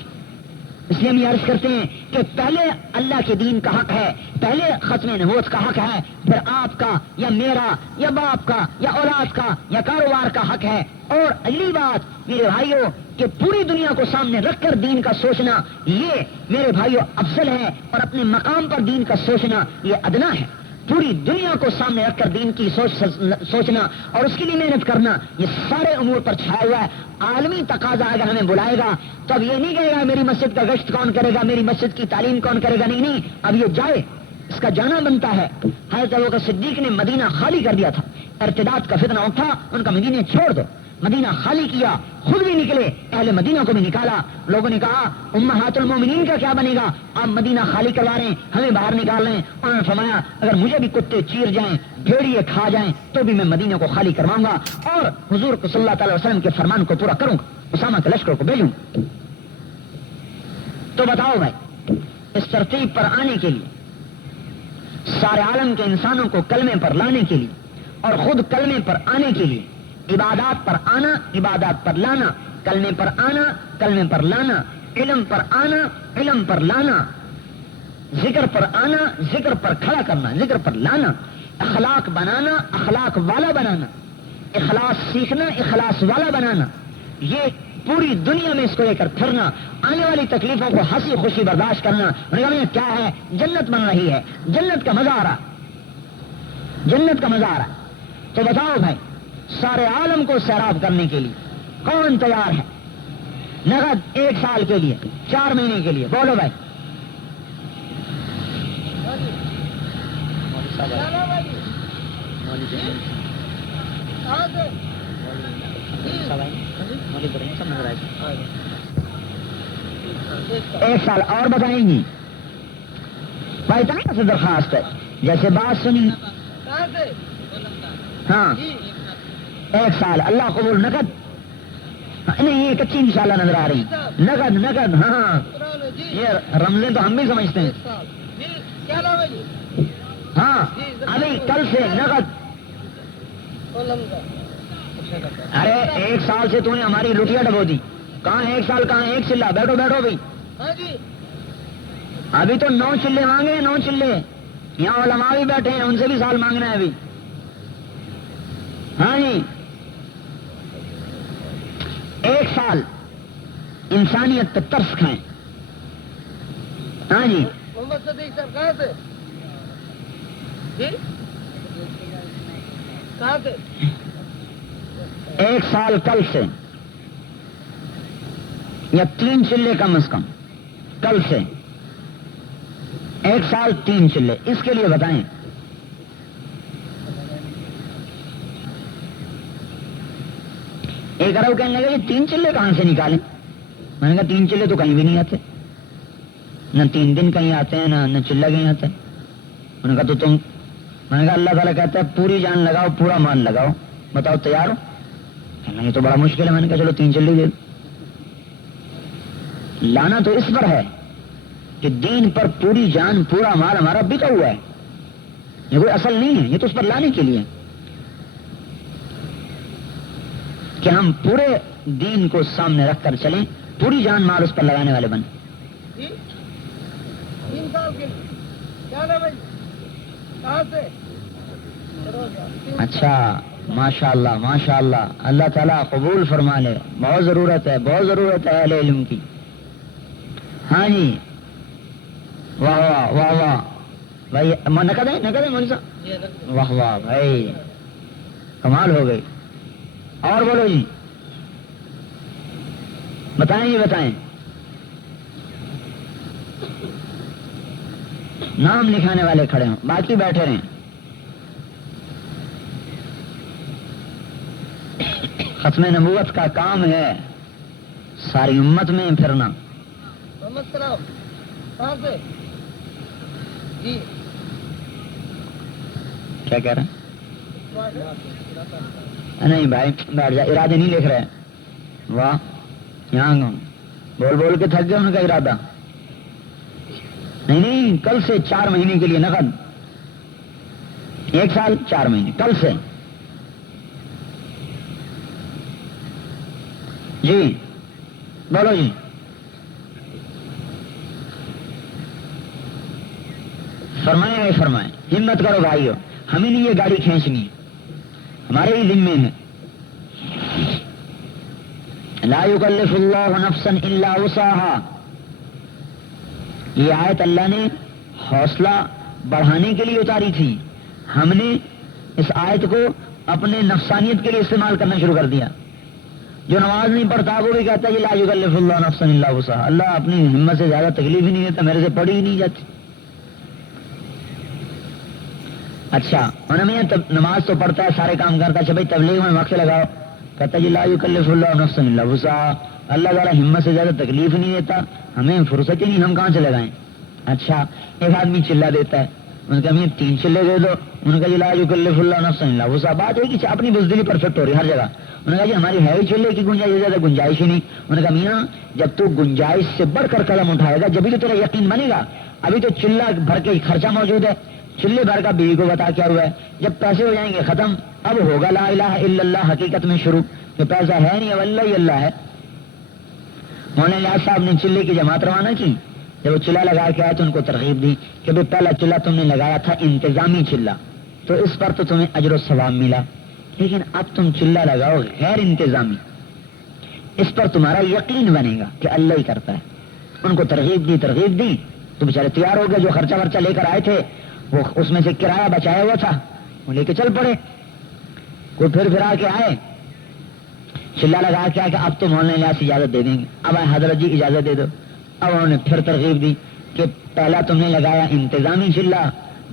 اس لیے ہم یہ عرض کرتے ہیں کہ پہلے اللہ کے دین کا حق ہے, پہلے ختم نبوت کا حق ہے, پھر آپ کا یا میرا یا باپ کا یا اولاد کا یا کاروبار کا حق ہے. اور اگلی بات میرے بھائیوں کہ پوری دنیا کو سامنے رکھ کر دین کا سوچنا یہ میرے بھائیوں افضل ہے, اور اپنے مقام پر دین کا سوچنا یہ ادنا ہے. پوری دنیا کو سامنے رکھ کر دین کی سوچنا اور اس کے لیے محنت کرنا یہ سارے امور پر چھایا ہوا ہے. عالمی تقاضا اگر ہمیں بلائے گا تو اب یہ نہیں کہے گا میری مسجد کا گشت کون کرے گا, میری مسجد کی تعلیم کون کرے گا. نہیں, اب یہ جائے, اس کا جانا بنتا ہے. حضرت ابوبکر صدیق نے مدینہ خالی کر دیا تھا, ارتداد کا فتنہ اٹھا, ان کا مدینہ چھوڑ دو, مدینہ خالی کیا, خود بھی نکلے, اہل مدینہ کو بھی نکالا. لوگوں نے کہا امہات المومنین کا کیا بنے گا, آپ مدینہ خالی کروا رہے ہیں, ہمیں باہر نکال رہے ہیں. انہوں نے فرمایا اگر مجھے بھی کتے چیر جائیں, بھیڑیے کھا جائیں تو بھی میں مدینہ کو خالی کرواؤں گا اور حضور صلی اللہ تعالی وسلم کے فرمان کو پورا کروں گا, اسامہ کے لشکر کو بھیجوں. تو بتاؤ بھائی, اس ترتیب پر آنے کے لیے, سارے عالم کے انسانوں کو کلمے پر لانے کے لیے اور خود کلمے پر آنے کے لیے, عبادات پر آنا, عبادات پر لانا, کلمے پر آنا, کلمے پر لانا, علم پر آنا, علم پر لانا, ذکر پر آنا, ذکر پر کھڑا کرنا, ذکر پر لانا, اخلاق بنانا, اخلاق والا بنانا, اخلاص سیکھنا, اخلاص والا بنانا, یہ پوری دنیا میں اس کو لے کر پھرنا, آنے والی تکلیفوں کو ہنسی خوشی برداشت کرنا. کیا ہے, جنت بن رہی ہے, جنت کا مزہ آ رہا, جنت کا مزہ آ رہا. تو بتاؤ بھائی, سارے عالم کو سیراب کرنے کے لیے کون تیار ہے؟ نقد 1 سال کے لیے, 4 مہینے کے لیے, بولو بھائی. ایک سال اور بتائیں گی بھائی, طرح سے درخواست ہے, جیسے بات سنی, ہاں 1 سال اللہ قبول. نقد نہیں, یہ کچی انشاءاللہ نظر آ رہی, نقد نقد. ہاں یہ رمضیں تو ہم بھی سمجھتے ہیں. ہاں ابھی کل سے نقد. ارے 1 سال سے تو نے ہماری لٹیا ڈبو دی, کہاں 1 سال, کہاں 1 چلہ. بیٹھو بیٹھو بھائی, ابھی تو 9 چلے مانگے, 9 چلے. یہاں علماء بھی بیٹھے ہیں, ان سے بھی سال مانگنا ہے ابھی. ہاں جی, 1 سال انسانیت پہ ترس کھائیں. ہاں جی, محمد صدیق صاحب کہاں سے؟ ایک سال کل سے یا 3 چلے کم از کم کل سے 1 سال 3 چلے، اس کے لیے بتائیں. ایک عرب کہنے لگا کہ 3 چلے کہاں سے نکالیں؟ میں نے کہا 3 چلے تو کہیں بھی نہیں آتے، نہ 3 دن کہیں آتے ہیں نہ چلہ کہیں آتا ہے. میں نے کہا تو تم، میں نے کہا اللہ تعالیٰ کہتا ہے پوری جان لگاؤ پورا مال لگاؤ، بتاؤ تیار ہو؟ کہنا یہ تو بڑا مشکل ہے. میں نے کہا چلو 3 چلے دے دو. لانا تو اس پر ہے کہ دین پر پوری جان پورا مال ہمارا بکا ہوا ہے، یہ کوئی اصل نہیں ہے، یہ تو اس پر لانے کے لیے کہ ہم پورے دین کو سامنے رکھ کر چلیں، پوری جان مال اس پر لگانے والے بن. اچھا ماشاء اللہ ماشاء اللہ، اللہ تعالیٰ قبول فرما لے. بہت ضرورت ہے اہل علم کی. ہاں جی واہ واہ واہ واہ بھائی، نقد ہے مول صاحب، واہ واہ بھائی کمال ہو گئی. اور بولو جی، بتائیں نام لکھانے والے کھڑے ہوں، باقی بیٹھے رہیں. ختم نبوت کا کام ہے ساری امت میں پھرنا. کیا کہہ رہے ہیں؟ نہیں بھائی بیٹھ جا، ارادے نہیں لکھ رہے. واہ، یہاں بول بول کے تھک گئے ان کا ارادہ. نہیں کل سے 4 مہینے کے لیے نقد، 1 سال 4 مہینے کل سے. جی بولو جی. فرمائیں ہمت کرو بھائیو، ہمیں نہیں یہ گاڑی کھینچنی، ہمارے ہی ذمے ہے. لا یکلف اللہ نفسا الا وسعها، یہ آیت اللہ نے حوصلہ بڑھانے کے لیے اتاری تھی. ہم نے اس آیت کو اپنے نفسانیت کے لیے استعمال کرنا شروع کر دیا. جو نماز نہیں پڑھتا وہ بھی کہتا ہے لا یکلف اللہ نفسا الا وسعها، اللہ اپنی ہمت سے زیادہ تکلیف ہی نہیں دیتا، میرے سے پڑھی ہی نہیں جاتی. اچھا نماز تو پڑھتا ہے، سارے کام کرتا ہے، بھائی تبلیغ میں وقت لگاؤ، کہتا ہے جی لا یکلف اللہ نفسا الا وسعها، اللہ تعالیٰ ہمت سے زیادہ تکلیف نہیں دیتا، ہمیں فرصت ہی نہیں، ہم کہاں سے لگائیں. اچھا ایک آدمی چلہ دیتا ہے، ان کا 3 چلے دے دو، ان کا جی لا یکلف اللہ نفسا الا وسعها. بات ہے کہ اپنی بزدلی پرفیکٹ ہو رہی ہر جگہ. انہوں نے کہا جی ہماری ہے ہی چلے کی گنجائش، زیادہ گنجائش ہی نہیں. انہوں نے کہا میاں جب تو گنجائش سے بڑھ کر قدم اٹھائے گا جبھی تو تیرا یقین بنے گا. ابھی تو چلہ بھر کے خرچہ موجود ہے، چلے بھر کا بیوی کو بتا کیا ہوا ہے. جب پیسے ہو جائیں گے ختم، اب ہوگا لا الہ الا اللہ حقیقت میں شروع. جو پیسہ ہے نہیں اب اللہ ہی اللہ ہے. مولانا الیاس صاحب نے چلے کی جماعت روانہ کی. جب وہ چلہ لگا کے آئے تو ان کو ترغیب دی کہ بھائی پہلا چلہ تم نے لگایا تھا انتظامی چلہ، تو اس پر تو تمہیں اجر و ثواب ملا، لیکن اب تم چلہ لگاؤ غیر انتظامی، اس پر تمہارا یقین بنے گا کہ اللہ ہی کرتا ہے. ان کو ترغیب دی تو بیچارے تیار ہو گئے. جو خرچہ ورچہ لے کر آئے تھے وہ اس میں سے کرایہ بچایا ہوا تھا، وہ لے کے چل پڑے. کوئی پھر آ کے آئے، چلہ لگا کے آئے کہ اب تو مولانا الیاس اجازت دے دیں گے. اب آئے حضرت جی اجازت دے دو. اب انہوں نے پھر ترغیب دی کہ پہلا تم نے لگایا انتظامی چلہ،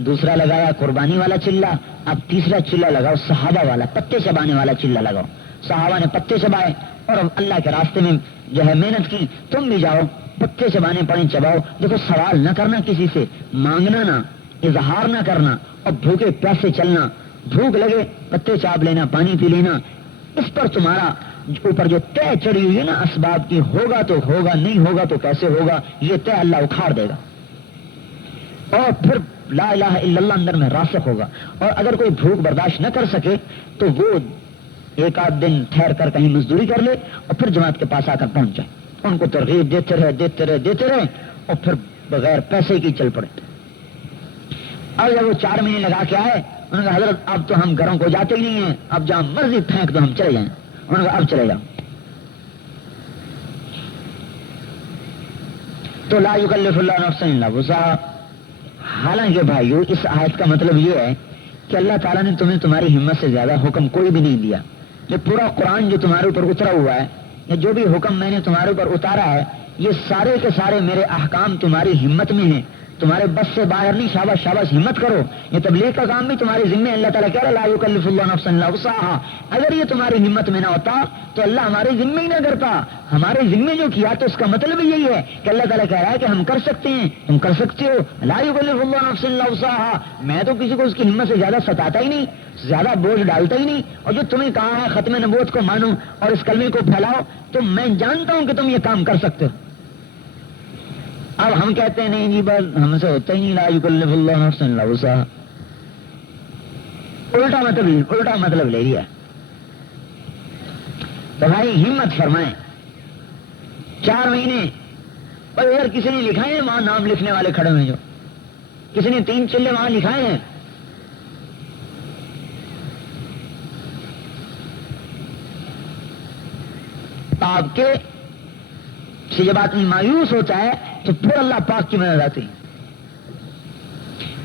دوسرا لگایا قربانی والا چلہ، اب تیسرا چلہ لگاؤ صحابہ والا، پتے چبانے والا چلہ لگاؤ. صحابہ نے پتے چبائے اور اللہ کے راستے میں جو ہے محنت کی. تم بھی جاؤ پتے چبانے پڑیں، چباؤ. دیکھو سوال نہ کرنا کسی سے، مانگنا نہ، اظہار نہ کرنا، اور بھوکے پیسے چلنا. بھوک لگے پتے چاپ لینا، پانی پی لینا. اس پر تمہارا اوپر جو طے چڑھی ہوئی ہے نا اسباب کی، ہوگا تو ہوگا، نہیں ہوگا تو کیسے ہوگا، یہ طے اللہ اکھاڑ دے گا. اور پھر لا الہ الا اللہ اندر میں راسخ ہوگا. اور اگر کوئی بھوک برداشت نہ کر سکے تو وہ 1 آدھ دن ٹھہر کر کہیں مزدوری کر لے اور پھر جماعت کے پاس آ کر پہنچ جائے. ان کو ترغیب دیتے رہے اور پھر بغیر پیسے کی چل پڑے. اور جب وہ 4 مہینے لگا کے آئے، انہوں نے کہا حضرت اب تو ہم گھروں کو جاتے ہی نہیں ہیں، اب جہاں مرضی پھینک دو ہم چلے جائیں. انہوں نے کہا اب چلے جاؤ. تو لا یکلف اللہ نفسا الا وسعها، حالانکہ بھائیو اس آیت کا مطلب یہ ہے کہ اللہ تعالیٰ نے تمہیں تمہاری ہمت سے زیادہ حکم کوئی بھی نہیں دیا. یہ پورا قرآن جو تمہارے اوپر اترا ہوا ہے، یا جو بھی حکم میں نے تمہارے اوپر اتارا ہے، یہ سارے کے سارے میرے احکام تمہاری ہمت میں ہیں، تمہارے بس سے باہر نہیں. شاباش شاباش، ہمت کرو. یہ تبلیغ کا کام بھی تمہارے ذمہ. اللہ تعالیٰ کہہ رہا لا یکلف اللہ نفسا الا وسعہا. اگر یہ تمہاری ہمت میں نہ ہوتا تو اللہ ہمارے ذمہ ہی نہ کرتا. ہمارے ذمہ جو کیا تو اس کا مطلب یہی ہے کہ اللہ تعالیٰ کہہ رہا ہے کہ ہم کر سکتے ہیں، تم کر سکتے ہو. لا یکلف اللہ نفسا الا وسعہا. میں تو کسی کو اس کی ہمت سے زیادہ ستاتا ہی نہیں، زیادہ بوجھ ڈالتا ہی نہیں. اور جو تمہیں کہا ہے ختم نبوت کو مانو اور اس کلمے کو پھیلاؤ، تو میں جانتا ہوں کہ تم یہ کام کر سکتے ہو. اب ہم کہتے ہیں نہیں جی بس ہم سے ہوتا ہی نہیں. لا یکلف اللہ نفسا الا وسعہا، الٹا مطلب لے لیا. تو بھائی ہمت فرمائیں. 4 مہینے اور ادھر کسی نے لکھائے ہیں وہاں نام لکھنے والے کھڑے ہوئے، جو کسی نے 3 چلے وہاں لکھائے ہیں. آپ کے سے جب آدمی مایوس ہوتا ہے تو پھر اللہ پاک کی مدد آتی.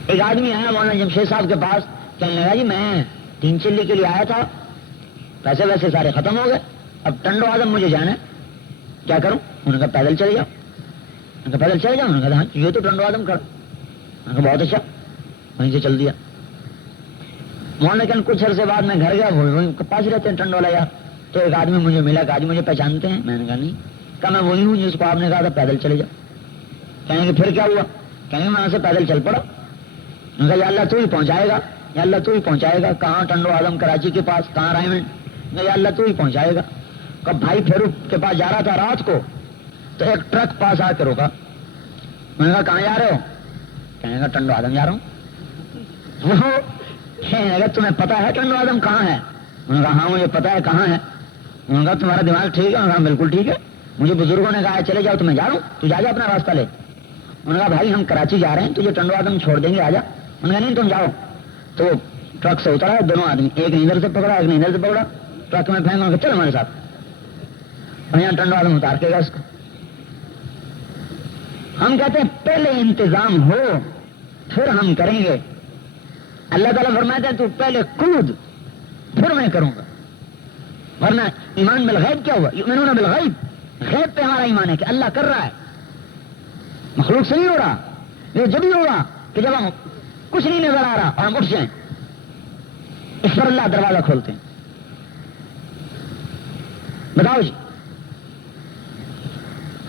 ایک آدمی آیا مولانا جمشید صاحب کے پاس، کہنے لگا جی میں 3 چلے کے لیے آیا تھا، پیسے ویسے سارے ختم ہو گئے، اب ٹنڈو آدم مجھے جانا ہے، کیا کروں؟ انہوں نے کہا پیدل چلے جاؤ. انہوں نے کہا پیدل چلے جاؤ. انہوں نے کہا ہاں یہ تو ٹنڈو آدم کھڑا. انہوں نے کہا بہت اچھا. وہیں سے چل دیا. مولانا کہنے کچھ عرصے بعد میں گھر گیا، وہیں پاس رہتے ہیں ٹنڈو والا یار. تو ایک آدمی مجھے ملا کہ آج مجھے پہچانتے ہیں؟ میں نے کہا نہیں. کہا میں وہی ہوں جس کو آپ نے کہا تھا پیدل چلے جاؤ. کہیں گے پھر کیا ہوا؟ کہیں گے میں وہاں سے پیدل چل پڑا. میں کہا یا اللہ تو ہی پہنچائے گا، یا اللہ تو ہی پہنچائے گا. کہاں؟ ٹنڈو آدم کراچی کے پاس. کہاں؟ رائمنڈ. یا اللہ تو ہی پہنچائے گا. کہ بھائی پھر کے پاس جا رہا تھا رات کو، تو ایک ٹرک پاس آ کے روکا. میں نے کہا کہاں جا رہے ہو؟ کہنے کا ٹنڈو آدم جا رہا ہوں. وہ کہنے لگا تمہیں پتا ہے ٹنڈو آدم کہاں ہے؟ انہوں نے کہا ہاں مجھے پتا ہے کہاں ہے. انہوں نے کہا تمہارا دماغ ٹھیک ہے؟ انہوں نے کہا بالکل ٹھیک ہے. مجھے بزرگوں نے کہا چلے جاؤ تو میں جا رہا ہوں، تو جا اپنا راستہ لے. انہوں نے کہا بھائی ہم کراچی جا رہے ہیں، تجھے ٹنڈو آدم چھوڑ دیں گے، آ جا. انہوں نے کہا نہیں تم جاؤ. تو ٹرک سے اترا ہے دونوں آدمی، ایک نے ادھر سے پکڑا ایک نے ادھر سے پکڑا. ٹرک میں پھینکا کہ چل ہمارے ساتھ. اور یہاں ٹنڈو آدم اتار کے گا اس کو. ہم کہتے ہیں پہلے انتظام ہو پھر ہم کریں گے. اللہ تعالیٰ فرماتے ہیں تو پہلے کود پھر میں کروں گا. ورنہ ایمان بالغیب کیا ہوا؟ یؤمنون بالغیب. غیب پہ ہمارا ایمان ہے کہ اللہ کر رہا ہے، مخلوق سے نہیں ہو رہا. یہ جب ہی ہوگا کہ جب ہم کچھ نہیں نظر آ رہا اور ہم اٹھ جائیں، اس پر اللہ دروازہ کھولتے ہیں. بتاؤ جی.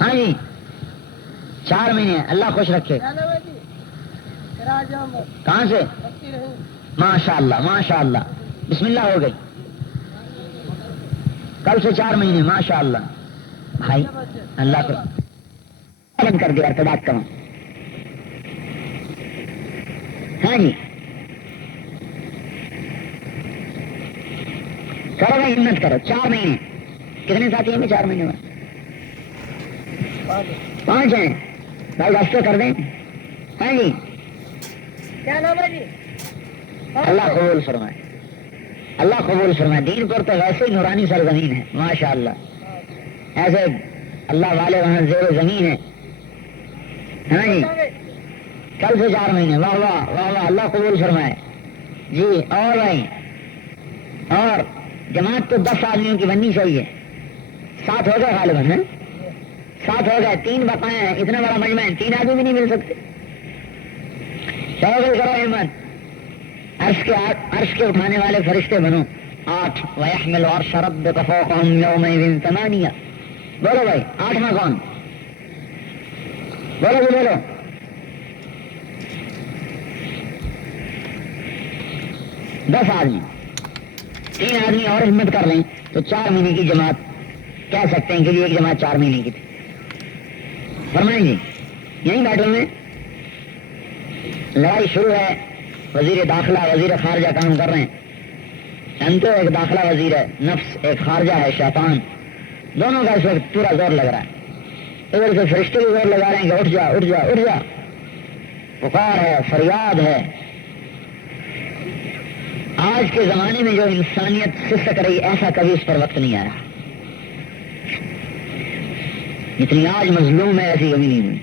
ہاں جی 4 مہینے اللہ خوش رکھے. کہاں سے؟ ماشاء اللہ ماشاء اللہ، بسم اللہ ہو گئی. کل سے 4 مہینے ماشاء اللہ. بھائی اللہ کو کر دیا ارتباط کروں. ہاں جی کرو بھائی ہمت کرو. 4 مہینے کتنے ساتھی ہیں 4 مہینے میں؟ 5 ہیں. بھائی راستے کر دیں. ہاں جی کیا نام ہے جی؟ اللہ قبول فرمائے، اللہ قبول فرمائے. دین پر تو ویسے ہی نورانی سرزمین ہے ماشاء اللہ. ایسے اللہ والے وہاں زیر زمین ہے. ہاں جی کل سے 4 مہینے. واہ واہ واہ واہ، اللہ قبول فرمائے جی. اور بھائی اور جماعت تو 10 آدمیوں کی بننی چاہیے. 7 ہو گئے غالباً ہیں، 7 ہو گئے. 3 بقائے ہیں. اتنا بڑا مجمع ہے، 3 آدمی بھی نہیں مل سکتے. چلو بھائی کرو ہمت. عرش کے اٹھانے والے فرشتے بنو. 8 وَيَحْمِلُ عَرْشَ رَبِّكَ فَوْقَهُمْ يَوْمَئِذٍ 8. بولو بھائی 8واں کون؟ بولو جی بولو. دس آدمی. 3 آدمی اور ہمت کر لیں تو 4 مہینے کی جماعت کہہ سکتے ہیں کہ ایک جماعت 4 مہینے کی تھی. فرمائیں جی یہیں بیٹھے میں لڑائی شروع ہے. وزیر داخلہ وزیر خارجہ کام کر رہے ہیں. جانتے ہو ایک داخلہ وزیر ہے نفس، ایک خارجہ ہے شیطان. دونوں کا اس وقت پورا زور لگ رہا ہے. ادھر سے فرشتے بھی زور لگا رہے ہیں کہ اٹھ جا اٹھ جا اٹھ جا. پکار ہے، فریاد ہے. آج کے زمانے میں جو انسانیت سسک رہی ایسا کبھی اس پر وقت نہیں آیا. جتنی آج مظلوم ہے ایسی کبھی نہیں ہوئی.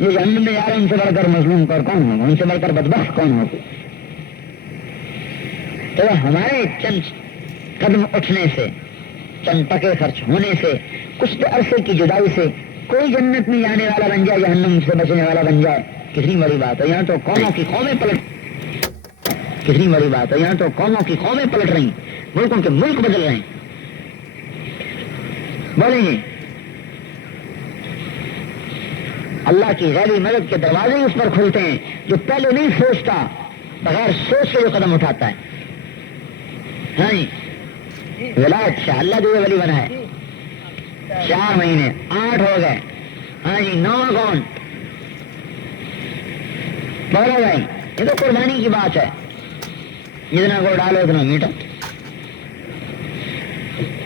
جو جہنم میں جا رہے ہیں ان سے بڑھ کر مظلوم کون ہوگا، ان سے بڑھ کر بدبخت کون ہوگا؟ تو ہمارے چند قدم اٹھنے سے، چند ٹکے خرچ ہونے سے، کچھ عرصے کی جدائی سے کوئی جنت میں جانے والا بن جائے، جہنم سے بچنے والا بن جائے، کتنی بڑی بات ہے۔ یہاں تو قوموں کی قومیں پلٹ، کتنی بڑی بات ہے، یہاں تو قوموں کی قومیں پلٹ رہی، ملکوں کے ملک بدل رہے ہیں۔ بولیں گے اللہ کی غیبی مدد کے دروازے اس پر کھلتے ہیں جو پہلے نہیں سوچتا، بغیر سوچ کے جو قدم اٹھاتا ہے۔ ہاں جی، ولایت شاہ اللہ جو ولی بنا ہے، 4 مہینے 8 ہو گئے، ہاں جی 9 کون بولو بھائی، یہ تو قربانی کی بات ہے، جتنا کو ڈالو اتنا میٹھا،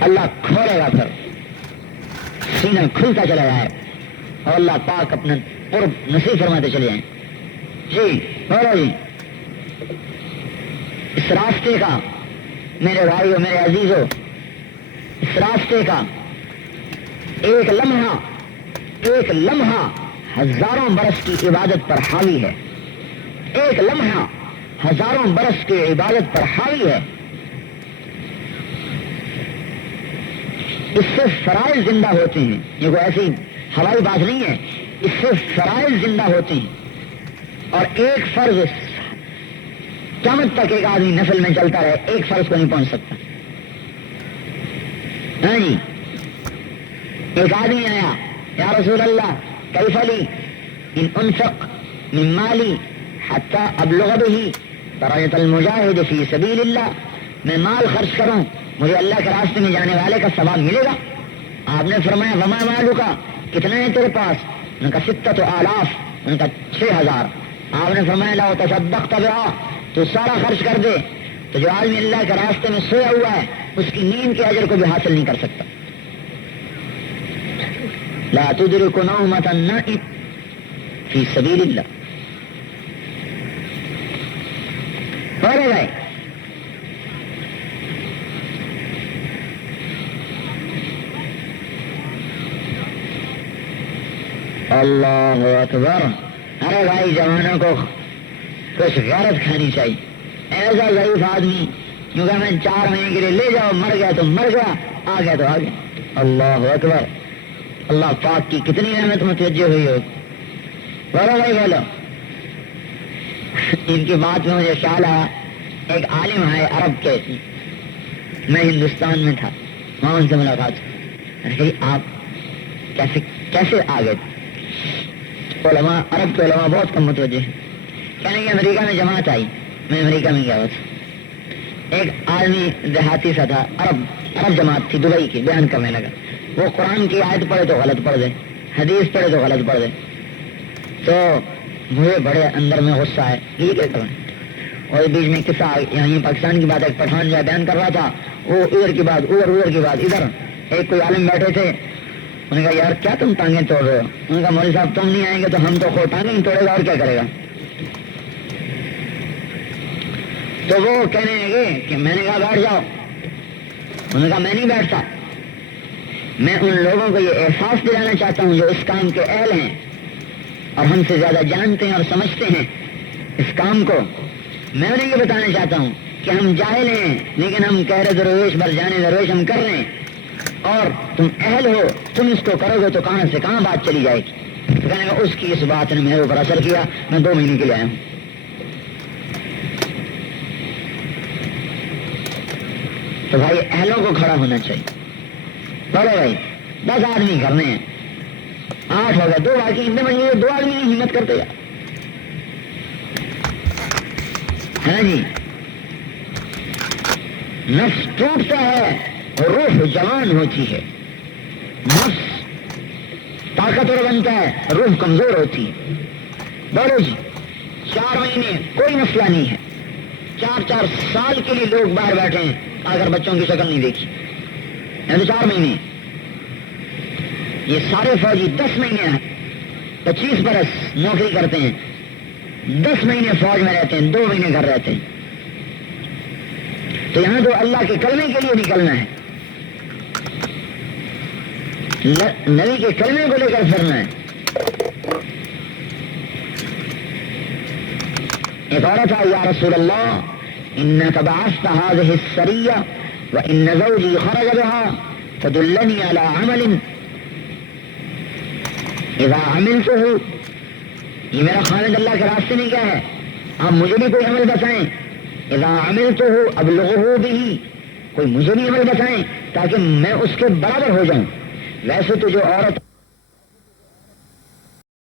اللہ کھولے گا، پھر سینہ کھلتا چلا جائے اور اللہ پاک اپنا قرب نصیب فرماتے چلے جائیں۔ جی بولو جی، اس راستے کا میرے بھائیو، میرے عزیزو، اس راستے کا ایک لمحہ ہزاروں برس کی عبادت پر حاوی ہے، ایک لمحہ ہزاروں برس کی عبادت پر حاوی ہے۔ اس سے فرائض زندہ ہوتے ہیں، یہ کوئی ایسی ہوائی بات نہیں ہے، اس سے فرائض زندہ ہوتے ہیں، اور ایک فرض قیامت تک ایک آدمی نفل میں چلتا رہے، ایک فرض کو نہیں پہنچ سکتا۔ ہاں جی، ایک آدمی آیا، یا رسول اللہ کیف لی ان انفق من مالی حتی ابلغ به درجۃ المجاہد فی سبیل اللہ، میں مال خرچ کروں مجھے اللہ کے راستے میں جانے والے کا ثواب ملے گا؟ آپ نے فرمایا وما مالک، کتنا ہے تیرے پاس؟ ان کا 6,000، ان کا 6,000۔ آپ نے فرمایا لا تصدقت بها، تو سارا خرچ کر دے، تو جو آدمی اللہ کے راستے میں سویا ہوا ہے اس کی نیند کے اجر کو بھی حاصل نہیں کر سکتا۔ لا تدرک نومۃ النائم فی سبیل اللہ۔ بولے گئے اللہ اکبر۔ ارے بھائی جوانوں کو کچھ غیرت کھانی چاہیے۔ ایسا ضعیف آدمی یوں کہ میں 4 مہینے کے لیے لے جاؤ، مر گیا تو مر گیا، آ گیا تو آ گیا۔ اللہ اکبر، اللہ پاک کی کتنی رحمت متوجہ ہوئی ہو۔ بولو بھائی بولو۔ ان کی بات میں مجھے خیال آیا، ایک عالم ہے عرب کے، میں ہندوستان میں تھا، وہاں ان سے ملاقات ہوئی۔ آپ کیسے آ گئے؟ علماء عرب کے علماء بہت کم متوجہ ہیں، کہنے کہ امریکہ میں جماعت آئی، میں امریکہ میں گیا ہوا تھا، ایک آدمی دیہاتی سا تھا، عرب جماعت تھی دبئی کی، بیان کرنے لگا، وہ قرآن کی آیت پڑھے تو غلط پڑھ دے، حدیث پڑھے تو غلط پڑھ دے، تو مجھے بڑے اندر میں غصہ ہے، یہ کیا کریں؟ اور بیچ میں قصہ، یہاں پاکستان کی بات، ایک پٹھان جو بیان کر رہا تھا، وہ ادھر کی بات ادھر کی بات ادھر، ایک کوئی عالم بیٹھے تھے، انہوں نے کہا یار کیا تم ٹانگیں توڑ رہے ہو؟ انہوں نے کہا مولوی صاحب تم نہیں آئیں گے تو ہم تو خود ٹانگیں ہی توڑے گا اور کیا کرے گا؟ تو وہ کہنے لگے کہ میں نے کہا بیٹھ جاؤ، انہوں نے کہا میں نہیں بیٹھتا، میں ان لوگوں کو یہ احساس دلانا چاہتا ہوں جو اس کام کے اہل ہیں اور ہم سے زیادہ جانتے ہیں اور سمجھتے ہیں اس کام کو، میں انہیں یہ بتانا چاہتا ہوں کہ ہم جاہل ہیں لیکن ہم کہہ رہے درویش بھر جانے درویش ہم کر رہے ہیں، اور تم اہل ہو، تم اس کو کرو گے تو کہاں سے کہاں بات چلی جائے گی؟ تو کہنے گا اس کی اس بات نے میرے اوپر اثر کیا، میں 2 مہینے کے لیے آیا ہوں۔ تو بھائی اہلوں کو کھڑا ہونا چاہیے۔ بولو بھائی 10 آدمی کرنے ہیں، 8 ہو گئے، 2 باقی، اتنے بڑے 2 آدمی نہیں ہمت کرتے یار، ہے جی؟ نفس ٹوٹتا ہے اور روح جوان ہوتی ہے، نفس طاقتور بنتا ہے، روح کمزور ہوتی ہے۔ بولو جی 4 مہینے کوئی مسئلہ نہیں ہے، 4 سال کے لیے لوگ باہر بیٹھے ہیں، اگر بچوں کی شکل نہیں دیکھی، یعنی 4 مہینے، یہ سارے فوجی 10 مہینے ہیں، 25 برس نوکری کرتے ہیں، 10 مہینے فوج میں رہتے ہیں، 2 مہینے گھر رہتے ہیں، تو یہاں تو اللہ کے کلمے کے لیے نکلنا ہے، نبی کے کلمے کو لے کر پھرنا ہے۔ ایک عورت آئی یا رسول اللہ انک بعثت هذه السریہ وان زوجی خرج بها فدلنی علی عمل اذا عملته، یہ میرا خالد اللہ کے راستے میں کیا ہے، آپ مجھے بھی کوئی عمل بتائیں، اذا عملته ابلغه به، کوئی مجھے بھی عمل بتائیں تاکہ میں اس کے برابر ہو جاؤں. ویسے تو جو عورت